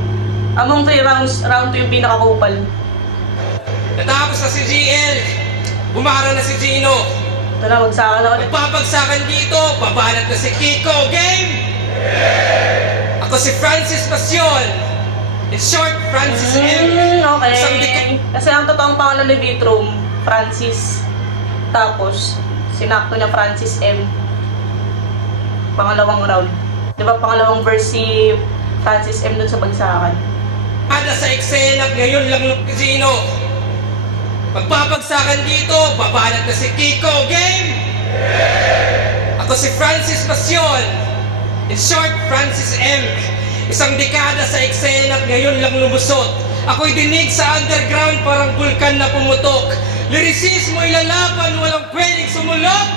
Among 3 rounds, round 2 yung pinaka-kupal. Natapos na si GL. Umara na si Gino. Ito na, magsaka na ulit. Magpapagsakan dito, babanat na si Kiko. Game! Ako si Francis Pasyon. In short, Francis M. Isang Okay. Kasi ang totoong pangalan ni Vitrum, Francis. Tapos, sinakto niya Francis M. Pangalawang round. Di ba, pangalawang verse si Francis M dun sa bagsakan. Ada sa eksena at ngayon lang si Gino. Magpapagsakan dito, babanat na si Kiko. Game! Ako si Francis Pasyon. In short, Francis M. Isang dekada sa eksena at ngayon lang lumusot. Ako'y dinig sa underground parang bulkan na pumutok. Lyricismo ilalaban, walang pwedeng sumulot.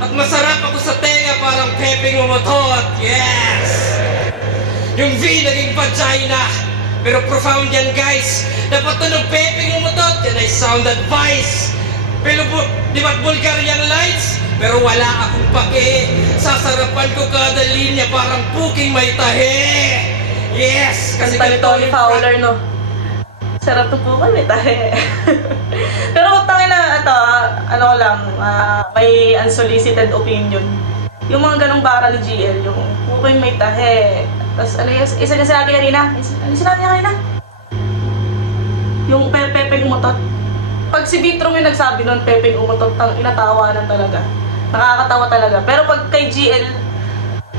At masarap ako sa tenga parang pepeng umutot. Yes! Yung V naging vagina. Pero profound yan guys. Dapat tunog pepeng umutot. Yan ay sound advice. Pero di ba't vulgar yung lines? Pero wala akong pake. Sasarapan ko kada linya parang puking may tahe. Yes! Kasi Kasi Tony Fowler, no? Sarap to po kami, tahe. Pero tangin na, ito, ano ko lang, may unsolicited opinion. Yung mga ganong bara ni GL, yung puking may tahe. Tapos ano yung isa niya sinabi kanina? Ano sinabi niya kanina? Yung pepeng umutot. Pag si Vitrum yung nagsabi nun, pepeng umutot, ang inatawanan talaga. Nakakatawa talaga. Pero pag kay GL,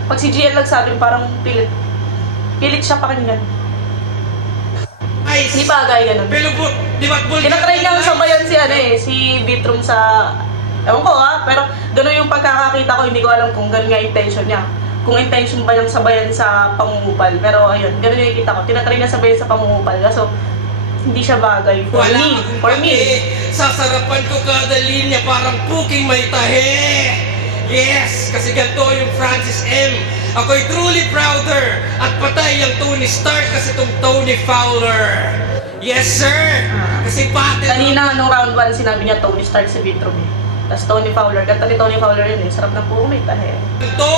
pag si GL nagsabi, parang pilit. Pilit siya pakinggan. Hindi bagay ganun. Pero di ba't vulgar Tinatry niyang sabayan si, si Vitrum sa... Ewan ko pero gano'n yung pagkakakita ko, hindi ko alam kung gano'n nga intention niya. Kung intention ba niyang sabayan sa pangungupal. Pero ayun, gano'n yung kita ko. Tinatry niya sabayan sa pangungupal. So, hindi siya bagay. For me. Sasarapan ko kada linya parang puking may tahe. Yes! Kasi ganito yung Francis M. Ako'y truly prouder at patay ang Tony Stark kasi itong Tony Fowler. Yes, sir! Kasi pati... Kanina, nung round 1, sinabi niya Tony Stark sa Vitrum eh. Tapos Tony Fowler. Ganda ni Tony Fowler yun eh. Sarap ng puro may tahe. Ito!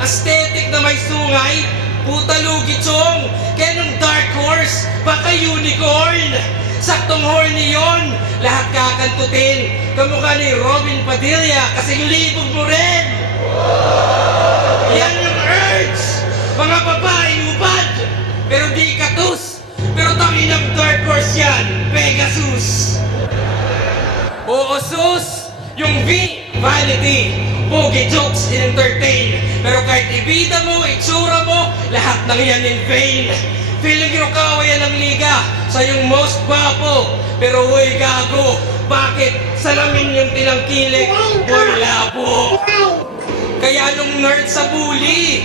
Aesthetic na may sungay. Puta lugi chong. Kaya nung Dark Horse, baka unicorn. Saktong horny yon. Lahat kakantutin. Kamukha ni Robin Padilla kasi libog mo rin. Yan yung urge. Mga babaeng upad. Pero di katus. Pero tangin ng Dark Horse yan. Pegasus. Oo, sus. Yung V, vanity. Pogi jokes, in-entertain. Pero kahit ibida mo, itsura mo, lahat ng yan in vain. Feeling nyo kawayan ng liga sa yung most gwapo. Pero huy gago, bakit salamin yung tinangkilik? Boy labo. Kaya nung nerd sa bully,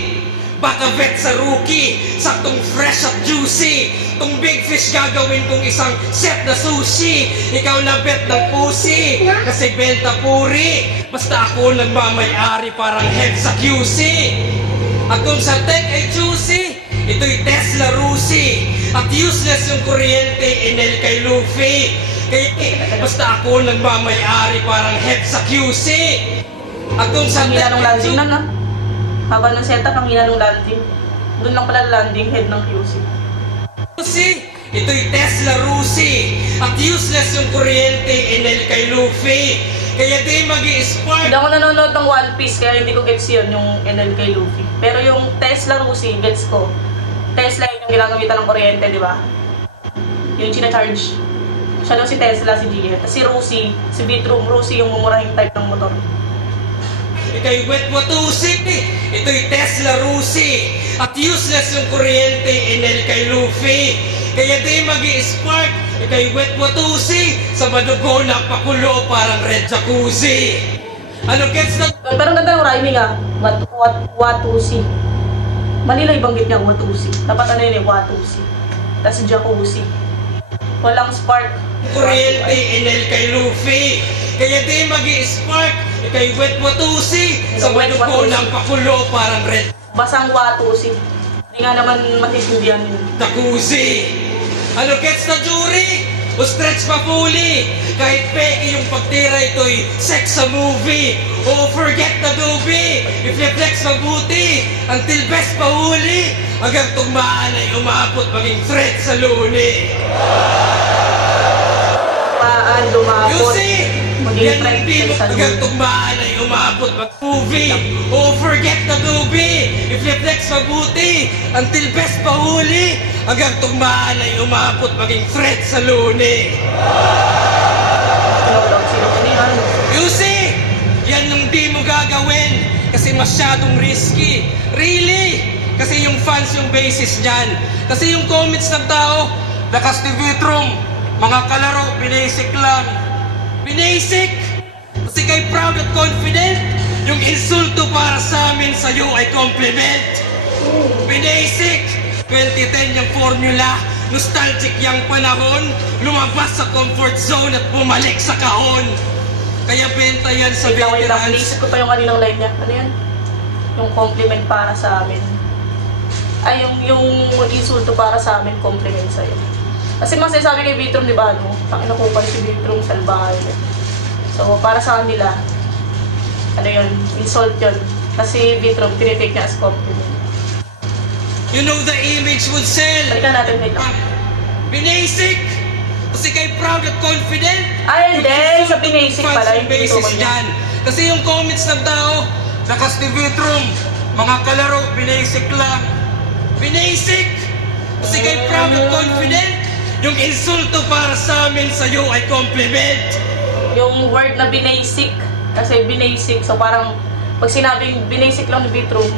baka vet sa rookie, saktong fresh at juicy. Tong big fish gagawin kong isang set na sushi. Ikaw na bet ng pussy, kasi benta puri. Basta ako lang mamay-ari parang head sa QC. At kung sa tech ay juicy, ito'y Tesla Rusi. At useless yung kuryente, Enel kay Luffy. Kaya basta ako lang mamay-ari parang head sa QC. At kung sa Ang hila nung landing na na. Haba ng setup, ang hila nung landing. Doon lang pala landing, head ng QC. Ito'y Tesla Rusi. At useless yung kuryente, Enel kay Luffy. Kaya di magi-spark. Hindi ako nanonood ng One Piece, kaya hindi ko gets yun, yung Enel kay Luffy. Pero yung Tesla Rusi, gets ko. Tesla yun yung ginagamitan ng kuryente, di ba? Yung charge. Siya daw si Tesla, si GL. Si Rusi, si Vitrum, Rusi yung mumurahing type ng motor. Ika'y wet watusi. Ito'y Tesla Rusi. At useless yung kuryente, Enel kay Luffy. Kaya di magi-spark. Ika'y wet watusi. Sa madugo na pakulo parang red jacuzzi. Ano gets na? Pero ganda ng rhyming Watusi. Manila ibanggit niya Watusi. Dapat ano yun Watusi. Tapos jacuzzi. Walang spark. Kuryente, Enel kay Luffy. Kaya di magi-spark. Ika'y wet watusi. Sa madugo ng pakulo parang red Basang Watusi. Hindi nga naman matisindihan yun. jacuzzi. Ano gets na jury? O stretch pa fully. Kahit peki yung pagtira, ito'y sex sa movie. O forget the doobie. If you flex mabuti, until best pa huli, hanggang tugmaan ay umabot maging threat sa luni. Paan You lumapot. see? Yan ang di mo hanggang tugmaan ay umabot mag-movie. Oh, forget the doobie. I-flex mabuti until best pahuli. Hanggang tugmaan ay umabot maging threat sa luni. You see, yan ang di mo gagawin kasi masyadong risky. Really? Kasi yung fans yung basis dyan. Kasi yung comments ng tao, lakas ni Vitrum, mga kalaro, binasic lang. Binasic! Kasi kay proud at confident, yung insulto para sa amin sa'yo ay compliment. Binasic! 2010 yung formula, nostalgic yung panahon, lumabas sa comfort zone at bumalik sa kahon. Kaya benta yan sa veterans. Naisip ko pa yung kaninang line niya. Ano yan? Yung compliment para sa amin. Ay, yung insulto para sa amin, compliment sa'yo. Kasi masasabi kay Vitrum, di ba, ano? Pakina ko pa si Vitrum salbahay. So, para sa kanila, ano yun, insult yun. Kasi Vitrum, tinitake niya as compliment. You know the image would sell. Balikan natin nila. Binasic! Kasi kay proud at confident. Ay, hindi. Sa binasic pala. Yung basis dyan. Kasi yung comments ng tao, lakas ni Vitrum, mga kalaro, binasic lang. Binasic! Kasi kay proud at confident, yung insulto para sa amin sa'yo ay compliment. Yung word na binasic, kasi binasic, so parang pag sinabing binasic lang ni Vitrum,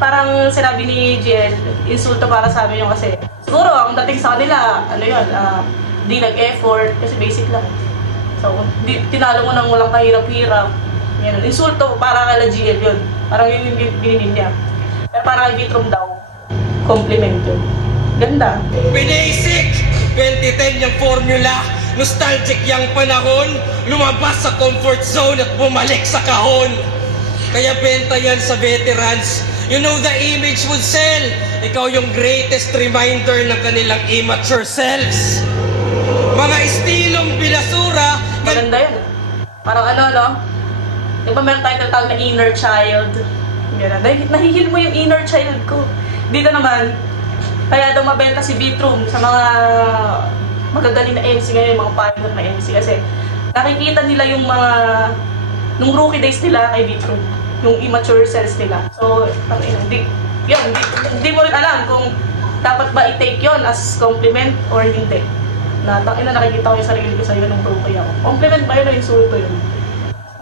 parang sinabi ni GL, insulto para sa amin yung kasi. Siguro, ang dating sa kanila, ano yun, di nag-effort, kasi basic lang. So, tinalo mo ng walang kahirap-hirap. Yan, insulto para kay GL yun. Parang yun yung bininin niya. Pero para kay Vitrum daw, compliment yun. Ganda. Binasic! 2010 yung formula, nostalgic yung panahon, lumabas sa comfort zone at bumalik sa kahon. Kaya benta yan sa veterans. You know the image would sell. Ikaw yung greatest reminder ng kanilang immature selves. Mga estilong bilasura. Maganda yan. Parang ano, no? Di ba meron tayong tatawag na inner child? Gano'n. Nahihil mo yung inner child ko. Dito naman, kaya daw mabenta si Vitrum sa mga magagaling na MC ngayon, mga pioneer na MC. Kasi nakikita nila yung mga, nung rookie days nila kay Vitrum, yung immature selves nila. So, hindi mo rin alam kung dapat ba i-take yon as compliment or hindi. Nakikita ko yung sarili ko sa'yo nung rookie ako. Compliment ba yun o insulto yun?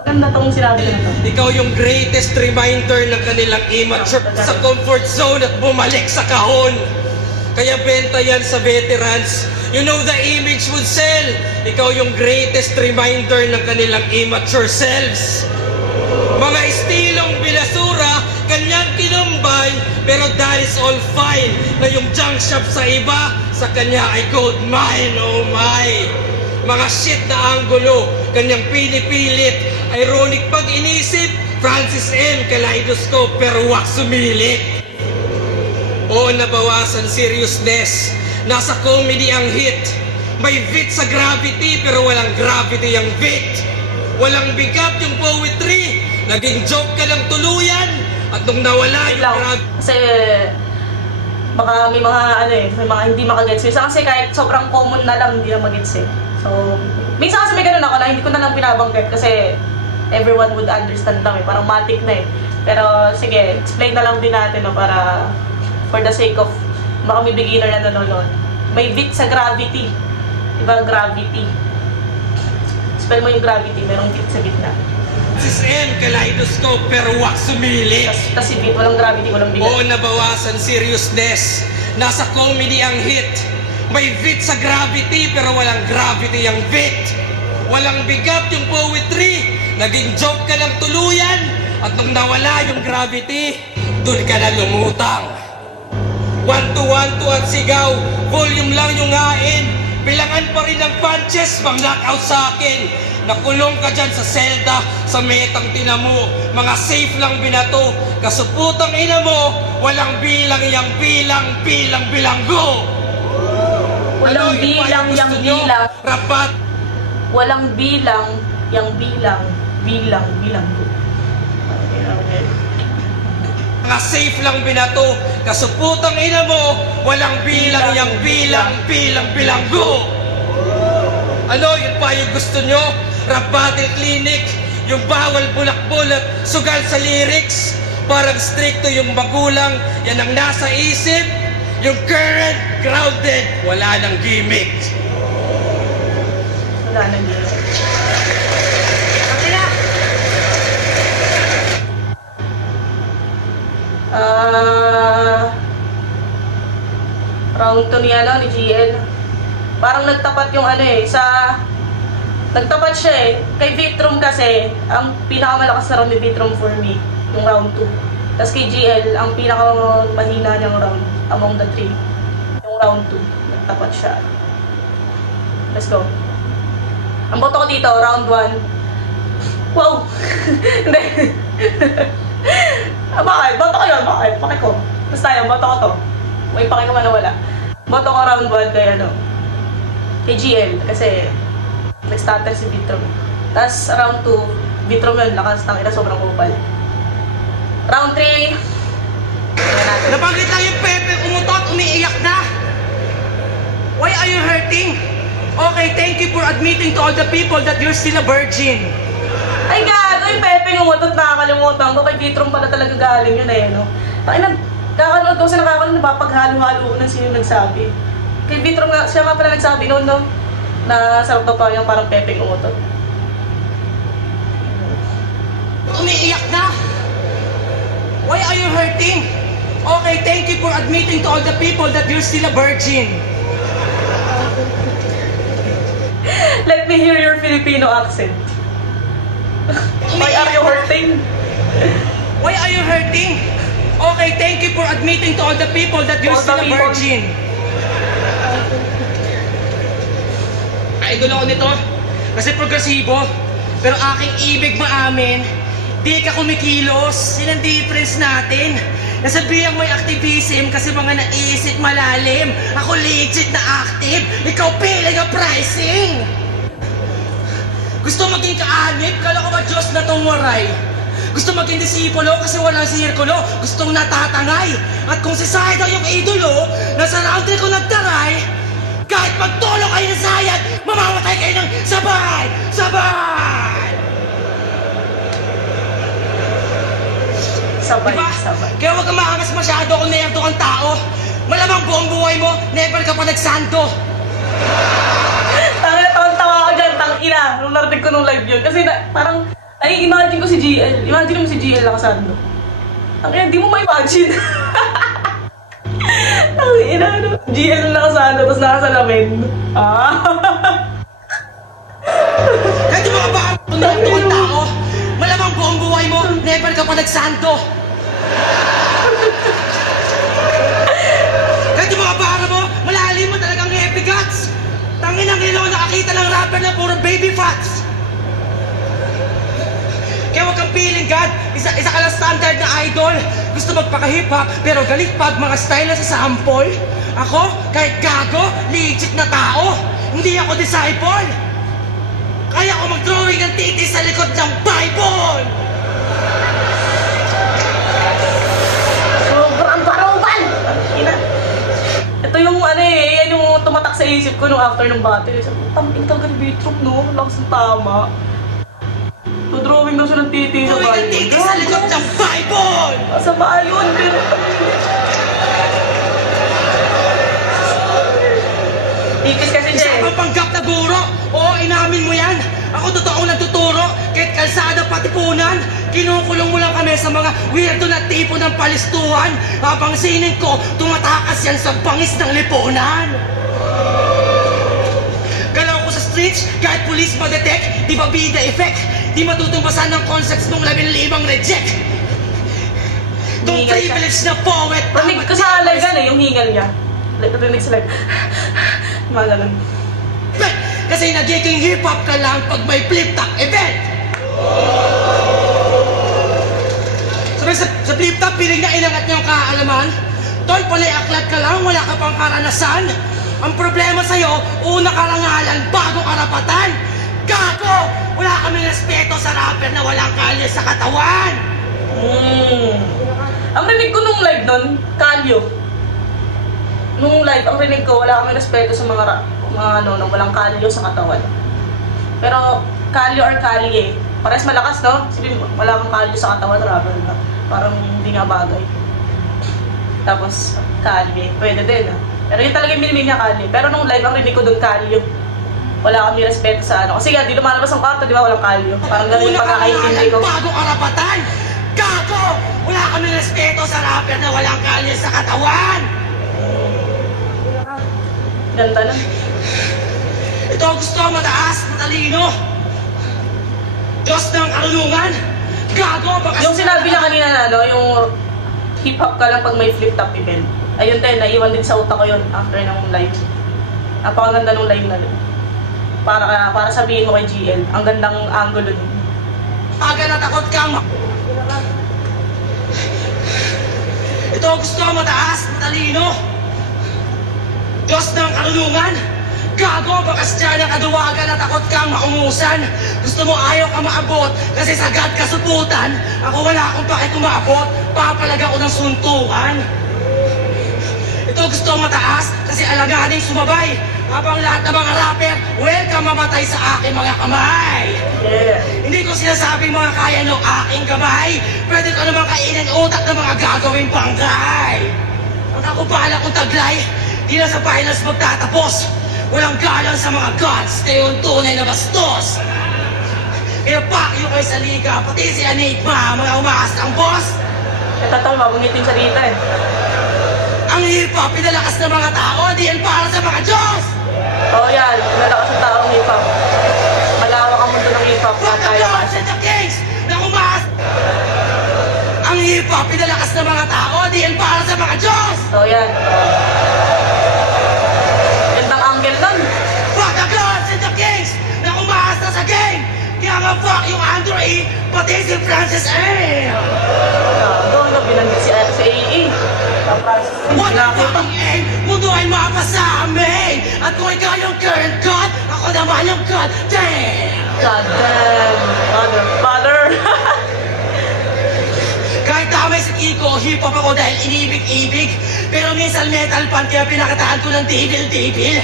Maganda tong sinabi na ito. Ikaw yung greatest reminder ng kanilang immature sa comfort zone at bumalik sa kahon. Kaya benta yan sa veterans. You know the image would sell. Ikaw yung greatest reminder ng kanilang immature selves. Mga estilong bilasura, kanyang kinumbay, pero that is all fine. Na yung junk shop sa iba, sa kanya ay gold mine, oh my. Mga shit na anggulo, kanyang pinipilit. Ironic pag inisip, Francis M. Kaleidoscope, pero wak sumilit. Oo, nabawasan seriousness. Nasa comedy ang hit. May wit sa gravity, pero walang gravity ang wit. Walang bigat yung poetry. Naging joke ka ng tuluyan. At nung nawala yung gravity. Kasi baka may mga may mga hindi makagets. Minsan kasi kahit sobrang common na lang, hindi na magets eh. So, minsan kasi may ganun ako na hindi ko na lang binabanggit kasi everyone would understand lang eh. Parang matik na eh. Pero sige, explain na lang din natin no, para for the sake of baka may beginner na nanonood. May bit sa gravity. Diba? Gravity. Spell mo yung gravity, merong bit sa gitna. Francis M. Kaleidoscope, pero wak sumilit. Tas si bit, walang gravity, walang bigat. Oo, nabawasan seriousness. Nasa comedy ang hit. May bit sa gravity, pero walang gravity ang bit. Walang bigat yung poetry. Naging joke ka ng tuluyan. At nung nawala yung gravity, dun ka na lumutang. 1 to 1 to at sigaw, volume lang yung hain. Bilangan pa rin ng punches, pang knockout sa akin. Nakulong ka dyan sa selda, sa metang tinamo. Mga safe lang binato, kasuputang ina mo. Walang bilang yang bilang, bilanggo. Walang bilang yang bilang. Rapat. Walang bilang yang bilanggo. Okay. Mga safe lang binato, kasuputang ina mo. Walang bilang yang bilanggo. Ano, yun pa yung gusto nyo? Rap battle clinic, yung bawal bulakbol at sugal sa lyrics. Parang stricto yung magulang, yan ang nasa isip. Yung current, grounded, wala nang gimmick. Wala nang gimmick. Okay na! Round 2 ni GL. Parang nagtapat yung nagtapat siya eh. Kay Vitrum kasi, ang pinakamalakas na round ni Vitrum for me, yung round 2. Tapos kay GL, ang pinakamahina niyang round among the 3, yung round 2. Nagtapat siya. Let's go. Ang boto ko dito, round 1. Wow! Hindi. Bakit? Boto ko yun. Bakit? Bakit ko? Basta yun, boto ko to. May paki ka man na wala. Boto ko round 1 kay kay GL. Kasi nag-starter si Vitrum. Tapos round 2, Vitrum yun. Lakas ng ina, sobrang kupal. Round 3. Nabanggit lang yung Pepe, umutot, umiiyak na. Why are you hurting? Okay, thank you for admitting to all the people that you're still a virgin. Ay gago, yung Pepe yung umutot, nakakalimutan ko. Kay Vitrum pala talaga galing yun eh, no? Pakina, kakanood ko sa nakakanood, napapaghalo-halo ng sino nagsabi. Kay Vitrum nga, siya nga pala nagsabi noon, no? Na sarap daw pa yung parang Pepe yung umutot. Umiiyak na. Why are you hurting? Okay, thank you for admitting to all the people that you're still a virgin. Let me hear your Filipino accent. Why are you hurting? Why are you hurting? Okay, thank you for admitting to all the people that you're All the still a people. virgin. Idol ako nito. Kasi progresibo. Pero aking ibig maamin, di ka kumikilos. Yun ang difference natin. Nasabihan mo yung activism kasi mga naisip malalim. Ako legit na active. Ikaw piling ang pricing. Gusto maging kaanib? Kala ko ba Diyos na tumuray? Gusto maging disipulo kasi walang sirkulo. Gustong natatangay. At kung si Saida yung idolo, nasa roundtree ko nagtaray, kahit magtulong kayo ng sayad, mamamatay kayo ng sabay! Sabay! Sabay, Diba? sabay. Kaya huwag kang maangas masyado kung nerdo kang tao. Malamang buong buhay mo, never ka pa nagsando. Tawa ako dyan, tang-ina. Nung narinig ko nung live yun. Kasi parang, imagine ko si GL. Imagine mo si GL nakasando. Ang di mo ma-imagine. Tang-ina, GL nakasando, tapos nakasalamin. Kahit yung mga baka kung nerdo kang tao, malamang buong buhay mo, never ka pa nagsando. Kahit yung mga baka mo, malalim mo talagang heavy guts. Tangin ang ilaw, nakakita ng rapper na puro baby fats. Kaya huwag kang feeling God, isa ka lang standard na idol. Gusto magpaka-hip-hop, pero galit pag mga style na sa sample. Ako, kahit gago, legit na tao. Hindi ako disciple. Kaya ko mag-drawing ng titi sa likod ng Bible. Sobrang baruban! Ina. Ito yung yan yung tumatak sa isip ko nung after ng battle. Sabi ko, tamping talaga ni Vitrum, no? Lakas ng tama. So, drawing daw siya ng titi sa Drawing ng Bible. titi sa likod ng Bible. Masama yun, pero... Tipis kasi siya Isa eh. pang panggap na guro. Oo, inamin mo yan. Ako totoong nagtuturo. Kahit kalsada patipunan. Kinukulong mo lang kami sa mga weirdo na tipo ng palistuhan. Habang sinin ko, tumatakas yan sa bangis ng lipunan. Galaw ko sa streets, kahit police ma-detect, di ba bida effect? Di matutumbasan ng concepts mong 15 reject. Itong Hingal siya. privilege na poet. Rinig ko sa alagan yung hingal niya. Like, rinig sa like, mga ganun. Kasi nagiging hip-hop ka lang pag may flip-top event. Sa flip-top, piling na inangat niyo ang kaalaman. Tol, panay aklat ka lang, wala ka pang karanasan. Ang problema sa'yo, una karangalan bago karapatan. Gago! Wala kami respeto sa rapper na walang kalye sa katawan. Ang rinig ko nung live nun, kalyo. Nung live, ang rinig ko, wala kami respeto sa mga mga ano, nang walang kalyo sa katawan. Pero kalyo or kalye, parehas malakas, no? Sabihin mo, wala kang kalyo sa katawan, rubber ka. Parang hindi nga bagay. Tapos, kalye, pwede din, ah. Pero yun talaga yung minimig niya kalye. Pero nung live, ang rinig ko doon kalyo. Wala kami respeto sa ano. Kasi nga, di lumalabas ang kwarto, di ba? Walang kalyo. Parang ganun yung pagkakaintindi ko. Bago karapatan! Gago! Wala kami respeto sa rapper na walang kalye sa katawan! Ganda na. Ito ang gusto, mataas, matalino. Diyos ng karunungan. Gago, baka... Yung sinabi niya kanina na, ano, yung hip-hop ka lang pag may flip-top event. Ayun din, naiwan din sa utak ko yun after ng live. Napakaganda nung live na din. Para sabihin mo kay GL, ang gandang angulo din. Aga natakot kang... Ito ang gusto, mataas, matalino. Diyos ng karunungan. Gago, bakas dyan ang kaduwagan na takot kang maungusan. Gusto mo ayaw ka maabot kasi sagad kasuputan. Ako wala akong pake kumabot, papalaga ko ng suntukan. Ito gusto mataas kasi alaganing sumabay. Habang lahat ng mga rapper, welcome mamatay sa aking mga kamay. Yeah. Hindi ko sinasabi mga kaya ng aking kamay. Pwede ko naman kainin utak ng mga gagawing bangkay. Ang kakupala kong taglay, di na sa finals magtatapos. Walang galang sa mga gods, kayo yung tunay na bastos. Kaya pakyo kayo sa liga, pati si Enigma, mga umakas ang boss. Ito tao, mabungitin sa dito eh. Ang hip-hop, pinalakas ng mga tao, di yan para sa mga Diyos. Oo yan, pinalakas ang taong hip-hop. Malawak ang mundo ng hip-hop. Fuck the gods and the kings, na umakas. Ang hip-hop, pinalakas ng mga tao, di yan para sa mga Diyos. Oo yan. Gandang angle nun. Fuck the gods and the kings, na umakas na sa game. Kaya nga fuck yung Andrew E, pati si Francis A. Doon na binanggit si AE. What the fucking aim? Mundo ay mapa sa amin. At kung ikaw yung current god, ako naman yung god. Damn! God damn. Father. Kahit damay sa Kiko, hip-hop ako dahil inibig-ibig. Pero minsan metal pan, kaya pinakataan ko ng devil-devil.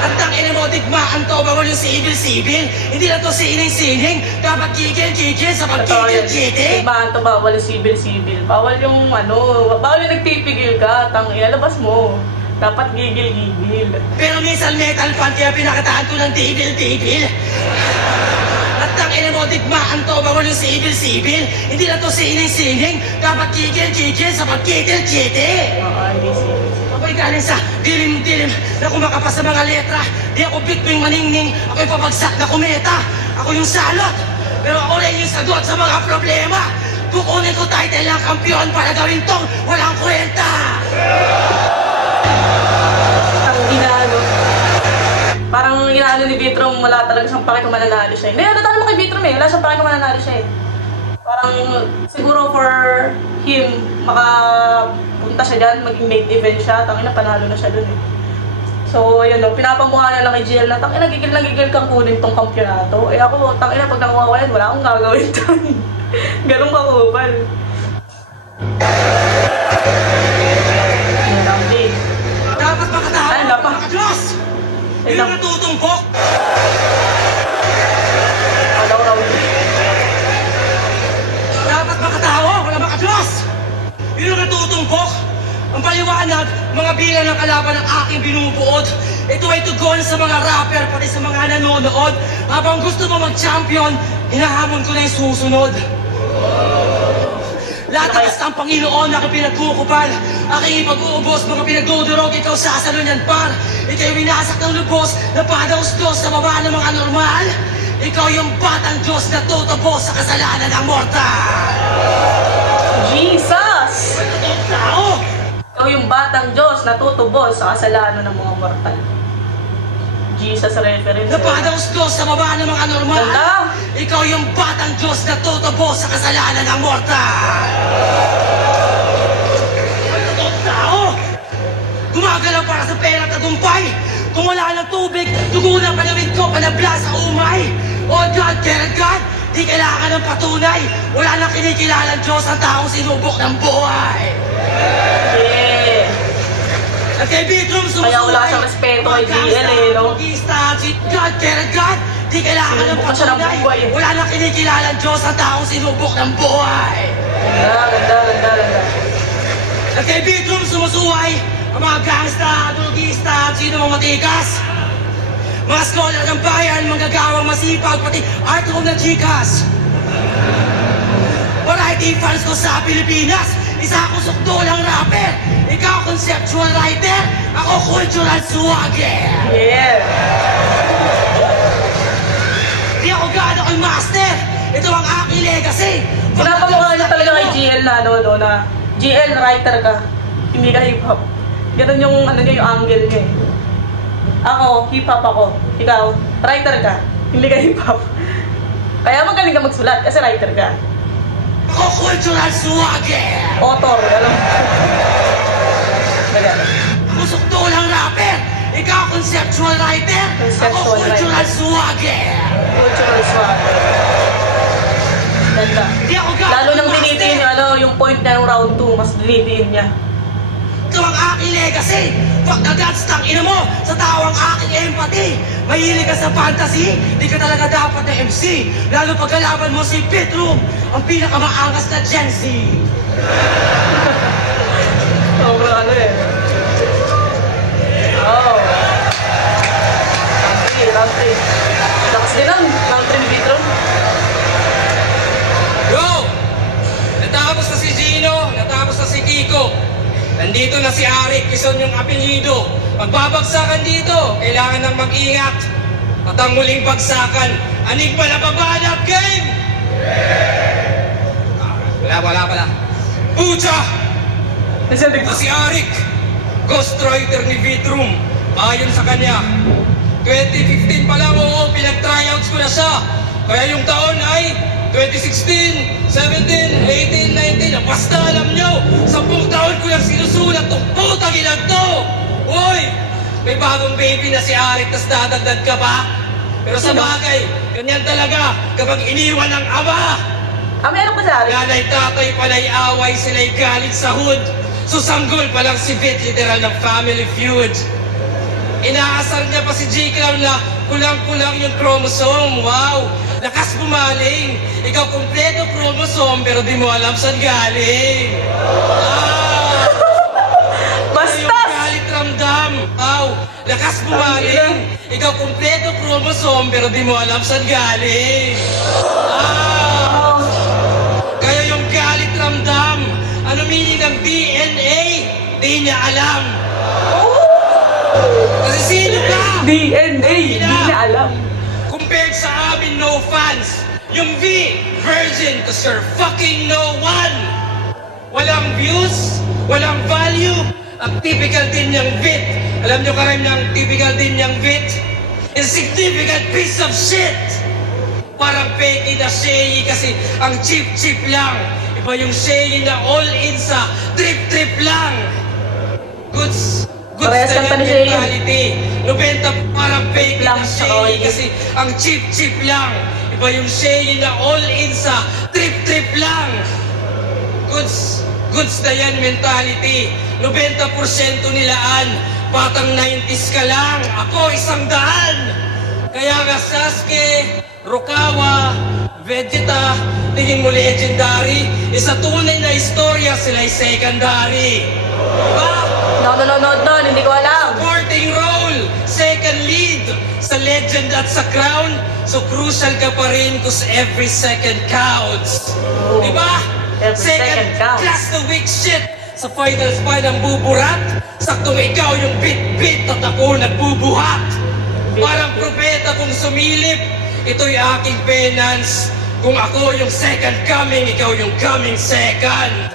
At ang ina mo, digmaan to, bawal yung sibil-sibil. Hindi na to sining-sining, dapat gigil-gigil sa pagkigil-gigil. Digmaan to, bawal yung sibil-sibil. Bawal yung bawal yung nagpipigil ka. Tangina, labas mo. Dapat gigil-gigil. Pero minsan metal pan, kaya pinakataan ko ng devil-devil. At ang ina mo, digmaan to, bawal yung sibil-sibil. Hindi na to sining-sining, dapat gigil-gigil sa pagkigil-gigil. Hindi sibil. Ako'y galing sa dilim-dilim na kumakapas sa mga letra. Di ako bitbing maningning, ako'y pabagsak na kumeta. Ako yung salot, pero ako rin yung sagot sa mga problema. Kukunin ko title ng kampiyon para gawin tong walang kwenta. Ang inaano. Parang inaano ni Vitrom, wala talaga siyang pake kung mananalo siya. Hindi, ano naman kay Vitrom eh. Wala siyang pake kung mananalo siya eh. Parang siguro for him, makapunta siya dyan, maging main event siya, tangina panalo na siya dun eh. So, ayun o, pinapamukha na lang kay GL na, tangina gigil kang kunin tong kampyonato. Eh ako, tangina pag nakuha ko yan, wala akong gagawin dun. Ganun kakupal. Yan lang din. Dapat makatawa Ay, dapat. mga Diyos! Ay, Yung dapat. natutumpok! Alaw-raw. Dapat makatawa, wala mga Diyos! Yung natutumpok! Ang paliwanag, mga bilang ng kalaban ng aking binubuod. Ito ay tugon sa mga rapper, pati sa mga nanonood. Habang gusto mo mag-champion, hinahamon ko na yung susunod. Lahat ng ang Panginoon na pinagkukupal. Aking ipag-uubos, mga pinagdudurog, ikaw sasalo niyan par. Ikaw yung winasak ng lubos, napadaustos sa baba ng mga normal. Ikaw yung batang Diyos na tutubos sa kasalanan ng mortal. Jesus! May totoong tao! Ikaw yung batang Diyos na tutubos sa kasalanan ng mga mortal. Jesus reference. Napadaustos sa baba ng mga normal. Ganda! Ikaw yung batang Diyos na tutubos sa kasalanan ng mortal. May totoong tao! Gumagalaw para sa pera at tagumpay. Kung wala ng tubig, dugo na panawid ko, panabla sa umay. Oh God, dear God, di kailangan ng patunay. Wala nang kinikilalang Diyos ang taong sinubok ng buhay. Yeah! At kay Vitrum sumusuway. Kaya wala siyang respeto kay GL eh, no? God, pero God, di kailangan ng Sinubok siya ng patunay. buhay eh. Wala nang kinikilalang Diyos ang taong sinubok ng buhay. Ganda. At kay Vitrum sumusuway ang mga gangsta, dulgista, at sino mga matikas. Mga scholar ng bayan, manggagawang masipag, pati art room ng Gcash. Variety fans ko sa Pilipinas, isa akong sukdulang rapper. Ikaw conceptual writer, ako cultural swagger. Yeah. Di ako gaano kay master, ito ang aking legacy. Pinapamukha niya talaga kay GL na na GL, writer ka. Hindi ka hip-hop. Ganun yung, niya, yung angle niya eh. Ako, hip-hop ako. Ikaw, writer ka. Hindi ka hip-hop. Kaya magaling ka magsulat kasi writer ka. Ako cultural swagger. Author, alam mo. Maganda. Ako sukdulang rapper, ikaw conceptual writer, ako cultural swagger. Cultural swag. Ganda. Di ako gaano Lalo nang kay dinitiin master. niya, yung point na yung round 2, mas dinitiin niya. Ito ang aking legacy. Fuck the gods, tang ina mo sa tawang aking empathy. Mahilig ka sa fantasy, di ka talaga dapat na MC. Lalo pag kalaban mo si Vitrum, ang pinakamaangas na Gen Z. Sobrang ano eh. Oh. Round 3. Lakas din ang round 3 ni Vitrum. Bro! Natapos na si Gino, natapos na si Kiko. Nandito na si Arik, Quezon yung apelyido. Magbabagsakan dito, kailangan nang mag-ingat. At ang muling bagsakan, Enigma na babanat game! Wala. Pucha! Ito si Arik, ghostwriter ni Vitrum. Ayon sa kanya, 2015 pa lang, oo, pinag-tryouts ko na siya. Kaya yung taon ay 2016, 17, 18, 19, basta alam nyo, 10 taon ko lang sinusulat tong putang ilang to! Uy! May bagong baby na si Arik, tas dadagdag ka pa? Pero sa bagay, ganyan talaga kapag iniwan ng ama! Meron ko sa akin. Nanay, tatay, panay, away, sila'y galit sa hood. Susanggol pa lang si Vit, literal ng family feud. Inaasar niya pa si J-Clown na kulang-kulang yung chromosome. Wow! Lakas bumaling. Ikaw kompleto chromosome pero di mo alam saan galing. Bastos! Yung galit ramdam. Wow! Lakas bumaling. Ikaw kompleto chromosome pero di mo alam saan galing. Kaya yung galit ramdam. Ano meaning ng DNA? Di niya alam. Kasi sino ka? DNA, hindi na alam. Compared sa amin, no fans. Yung V, virgin, cause you're fucking no one. Walang views, walang value. Ang typical din niyang Vit. Alam niyo karim ng typical din niyang Vit? Insignificant piece of shit. Parang Becky na Shay kasi ang cheap lang. Iba yung Shay na all-in sa trip lang. Goods Parehas na kanta yung ni Shay yun. mentality. 90 parang fake Lang na siya, Shay okay. kasi ang cheap lang. Iba yung Shay na all-in sa trip lang. Goods na yan mentality. 90% nilaan. Batang 90s ka lang. Ako 100. Kaya nga Sasuke, Rukawa, Vegeta, tingin mo legendary. Isa tunay na istorya, sila'y secondary. Diba? Nanonood nun, hindi ko alam. Supporting role, second lead sa legend at sa crown. So crucial ka pa rin cause every second counts. Diba? Every second counts. Class the weak shit. Sa finals pa ng buburat. Saktong ikaw yung bit-bit at ako nagbubuhat. Parang propeta kung sumilip. Ito'y aking penance. Kung ako yung second coming, ikaw yung coming second.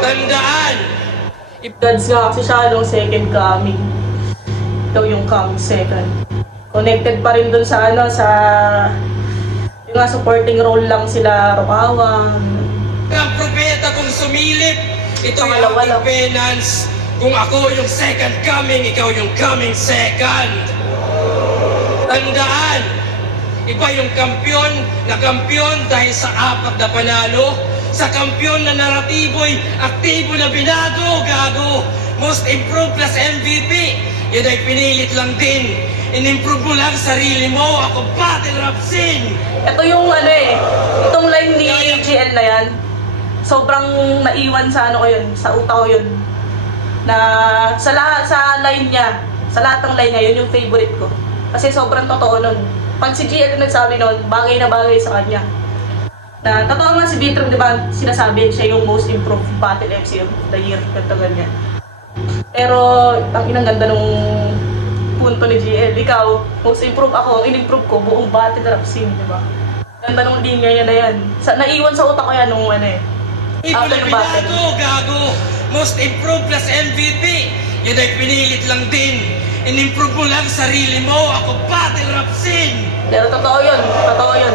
Tandaan, Gods nga kasi siya nung second coming. Ito yung coming second. Connected pa rin dun sa yung nga supporting role lang sila Rukawa. ang propeta kung sumilip. Ito'y Pangalawa aking lang. penance. Kung ako yung second coming, ikaw yung coming second. Tandaan, iba yung kampiyon dahil sa 4 na panalo. Sa kampiyon na naratibo'y aktibo na binago, gago. Most improved plus MVP. Yan ay pinilit lang din. In-improve mo lang sarili mo. Ako battle rap scene. Ito yung ano eh, itong line ni GL na yan, sobrang naiwan sa ano ko yun, sa utak ko yun. Na sa lahat, sa line niya, sa lahat ng line niya, yun yung favorite ko. Kasi sobrang totoo nun. Pag si GL yung nagsabi nun, bagay na bagay sa kanya. Na totoo nga si Vitrum, di ba, sinasabi siya yung most improved battle MC of the year, ganito ganyan. Pero, ang inang ganda nung punto ni GL, ikaw, most improved ako, ang in-improve ko, buong battle rap scene, di ba? Ganda nung linya yan na yan. Naiwan sa utak ko yan nung ano eh. After ng battle. Gago! Most improved plus MVP. Yan ay pinilit lang din. In-improve mo lang sarili mo. Ako battle rap scene. Pero totoo yun, totoo yun.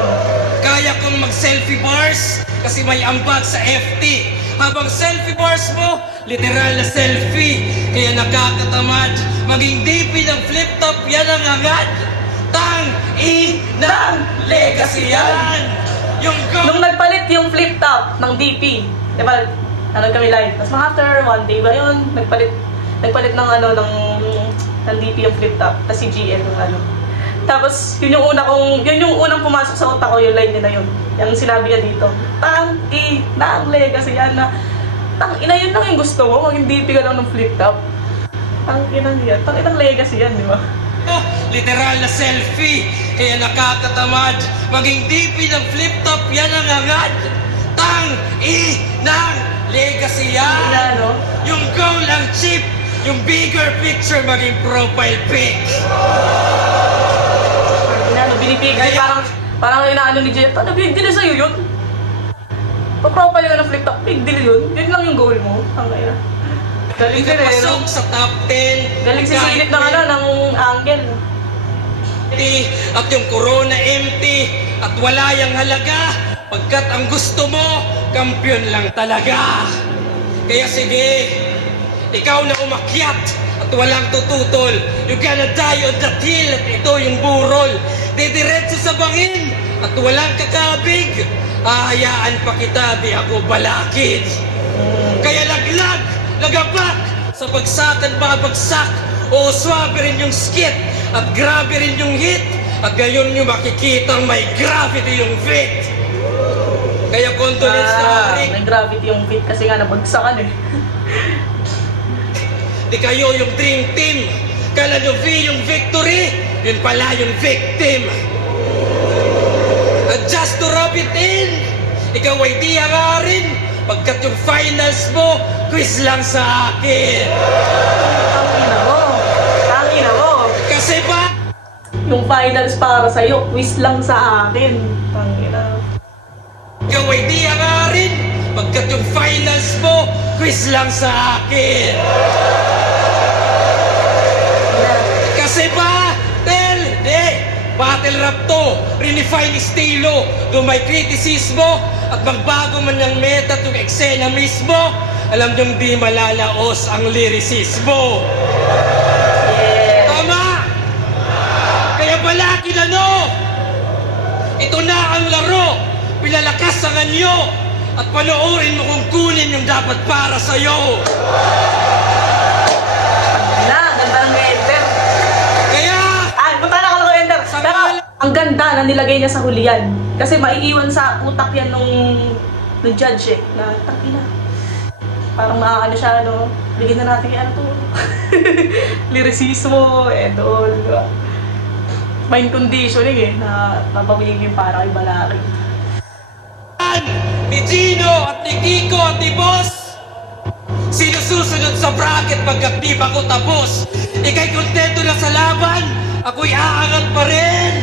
Kaya kong mag-selfie bars kasi may ambag sa FT. Habang selfie bars mo, literal na selfie. Kaya nakakatamad. Maging DP ng flip-top, yan ang angad. Tang-i-nang legacy yan. Yung Nung nagpalit yung flip top ng DP, di ba, nanood kami live. Tapos mga after one day ba yun, nagpalit ng ano, ng DP yung flip top. Tapos si GL yung ano. Tapos yun yung unang pumasok sa utak ko, yung line niya na yun. Yung sinabi niya dito, tang-i-nang legacy yan na, tang-ina yun lang yung gusto mo, maging DP ka lang ng flip top. Tang-inang yan, tang-inang legacy yan, di ba? literal na selfie. Kaya nakakatamad. Maging DP ng flip-top, yan ang angad. Tang-i-nang legacy yan. No? Yung goal ang cheap. Yung bigger picture maging profile pic. Binibigay, parang inaano ni Jeff, ano, big deal sa'yo yun? Pa-profile ka ng flip-top, big deal yun. Yun lang yung goal mo. Tangay na. Galing din eh. Pasok sa top 10. Galing sisilip ng ano, ng angle. At yung corona empty. At wala yung halaga. Pagkat ang gusto mo, kampiyon lang talaga. Kaya sige, ikaw na umakyat at walang tututol. You gonna die on that hill at ito yung burol. Didiretso sa bangin at walang kakabig. Ahayaan pa kita, di ako balakid. Kaya laglag, lagabak, sa bagsakan babagsak. O swabe rin yung skit at grabe rin yung hit. At gayon nyo makikitang may gravity yung fit. Kaya condolence na may gravity yung fit kasi nga nabagsakan eh. Di kayo yung dream team. Kala nyo V yung victory, yun pala yung victim. At just to rub it in, ikaw ay di hangarin. Pagkat yung finals mo, quiz lang sa akin. Tangina mo. Tangina mo. Kasi ba? Yung finals para sa'yo, quiz lang sa akin. Tangina. Ikaw ay di hangarin. Pagkat yung finals mo, quiz lang sa akin. Kasi ba? Battle rap to, redefine estilo, may kritisismo, at magbago man ng meta at yung eksena mismo, alam niyong di malalaos ang lirisismo. Yeah. Tama! Kaya pala kinano, ito na ang laro, pinalakas ang anyo, at panoorin mo kung kunin yung dapat para sa'yo. Ganda ng enter. Kaya, punta na ako ng enter. Pero ang ganda na nilagay niya sa hulian. Kasi maiiwan sa utak yan nung judge eh. Na, tangina. Parang maaano siya, ano, bigyan na natin yan to. Lirisismo, edol, diba? Mind conditioning eh, na mabawigin para kay Balaki. ni Gino at ni Kiko at ni Boss, sino susunod sa bracket pagkat di ba ko tapos? Ika'y kontento na sa laban, ako'y aangat pa rin.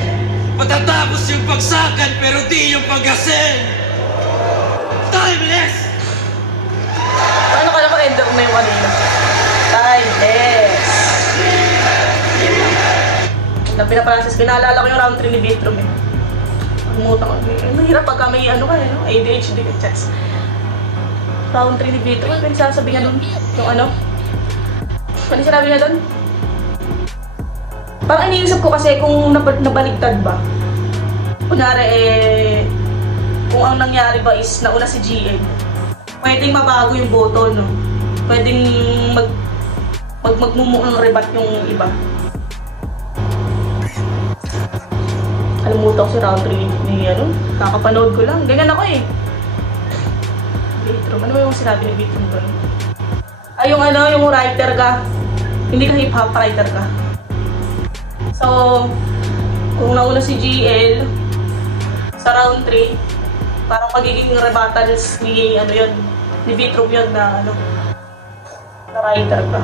Matatapos yung pagsakan pero di yung pag-asen. Timeless! Paano ka naman ender na yung kanina? Timeless! Na pinaprocess, pinaalala ko yung round 3 ni Vitrum eh. Pagmuta ko, mahirap pagka may ano ka eh, no? ADHD ka checks. Round 3 ni Vitrum, ano yung sasabi nga dun? Yung ano? Ano yung sinabi nga dun? Parang iniisip ko kasi kung nabaligtad ba. Kunyari eh, kung ang nangyari ba is nauna si GM, pwedeng mabago yung boto, no? Pwedeng magmumukhang rebat yung iba. Alimutan ko si round 3 ni ano, kakapanood ko lang. Ganyan ako eh. Vitrum. Ano ba yung sinabi ni Vitrum doon? Ay, yung ano, yung writer ka. Hindi ka hip-hop writer ka. So, kung nauna si GL sa round 3, parang magiging rebuttals ni ano yun, ni Vitrum yun na ano, na writer ka.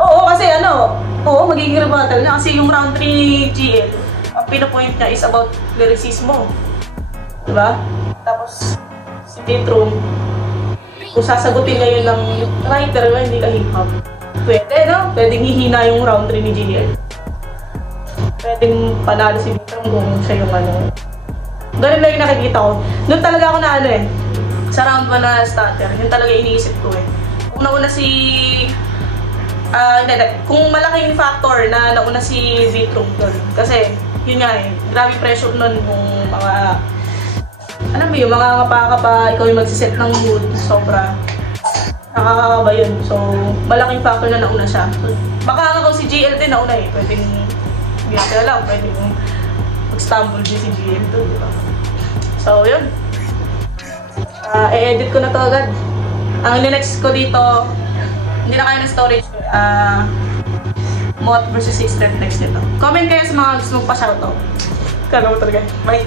Oo, kasi ano, oo, magiging rebuttal niya kasi yung round 3 ni GL, ang pinapoint niya is about lyricismo. Diba? Tapos, si Vitrum, kung sasagutin niya yun ng writer, hindi ka hip-hop. Pwede, no? Pwedeng hihina yung round 3 ni GL. Pwedeng panalo si Vitrum kung siya yung ano. Ganun lang yung nakikita ko. Doon talaga ako na ano eh, sa round 1 na starter. Yun talaga iniisip ko eh. Kung nauna si... kung malaking factor na nauna si Vitrum doon. Kasi, yun nga eh, grabe pressure nun kung mga... Alam mo yun, mga kapaka ikaw yung magsiset ng mood, sobra. Nakakakaba yun. So, malaking factor na nauna siya. So, baka kung si GL din nauna eh, pwedeng... Hindi natin alam, pwedeng mag-stumble din si GL doon, di ba? So, yun. I-edit ko na to agad. Ang next ko dito, hindi na kaya ng storage. Moth versus 6 next nito. Comment kayo sa mga gusto mong pa-shoutout. Kala mo talaga. Bye!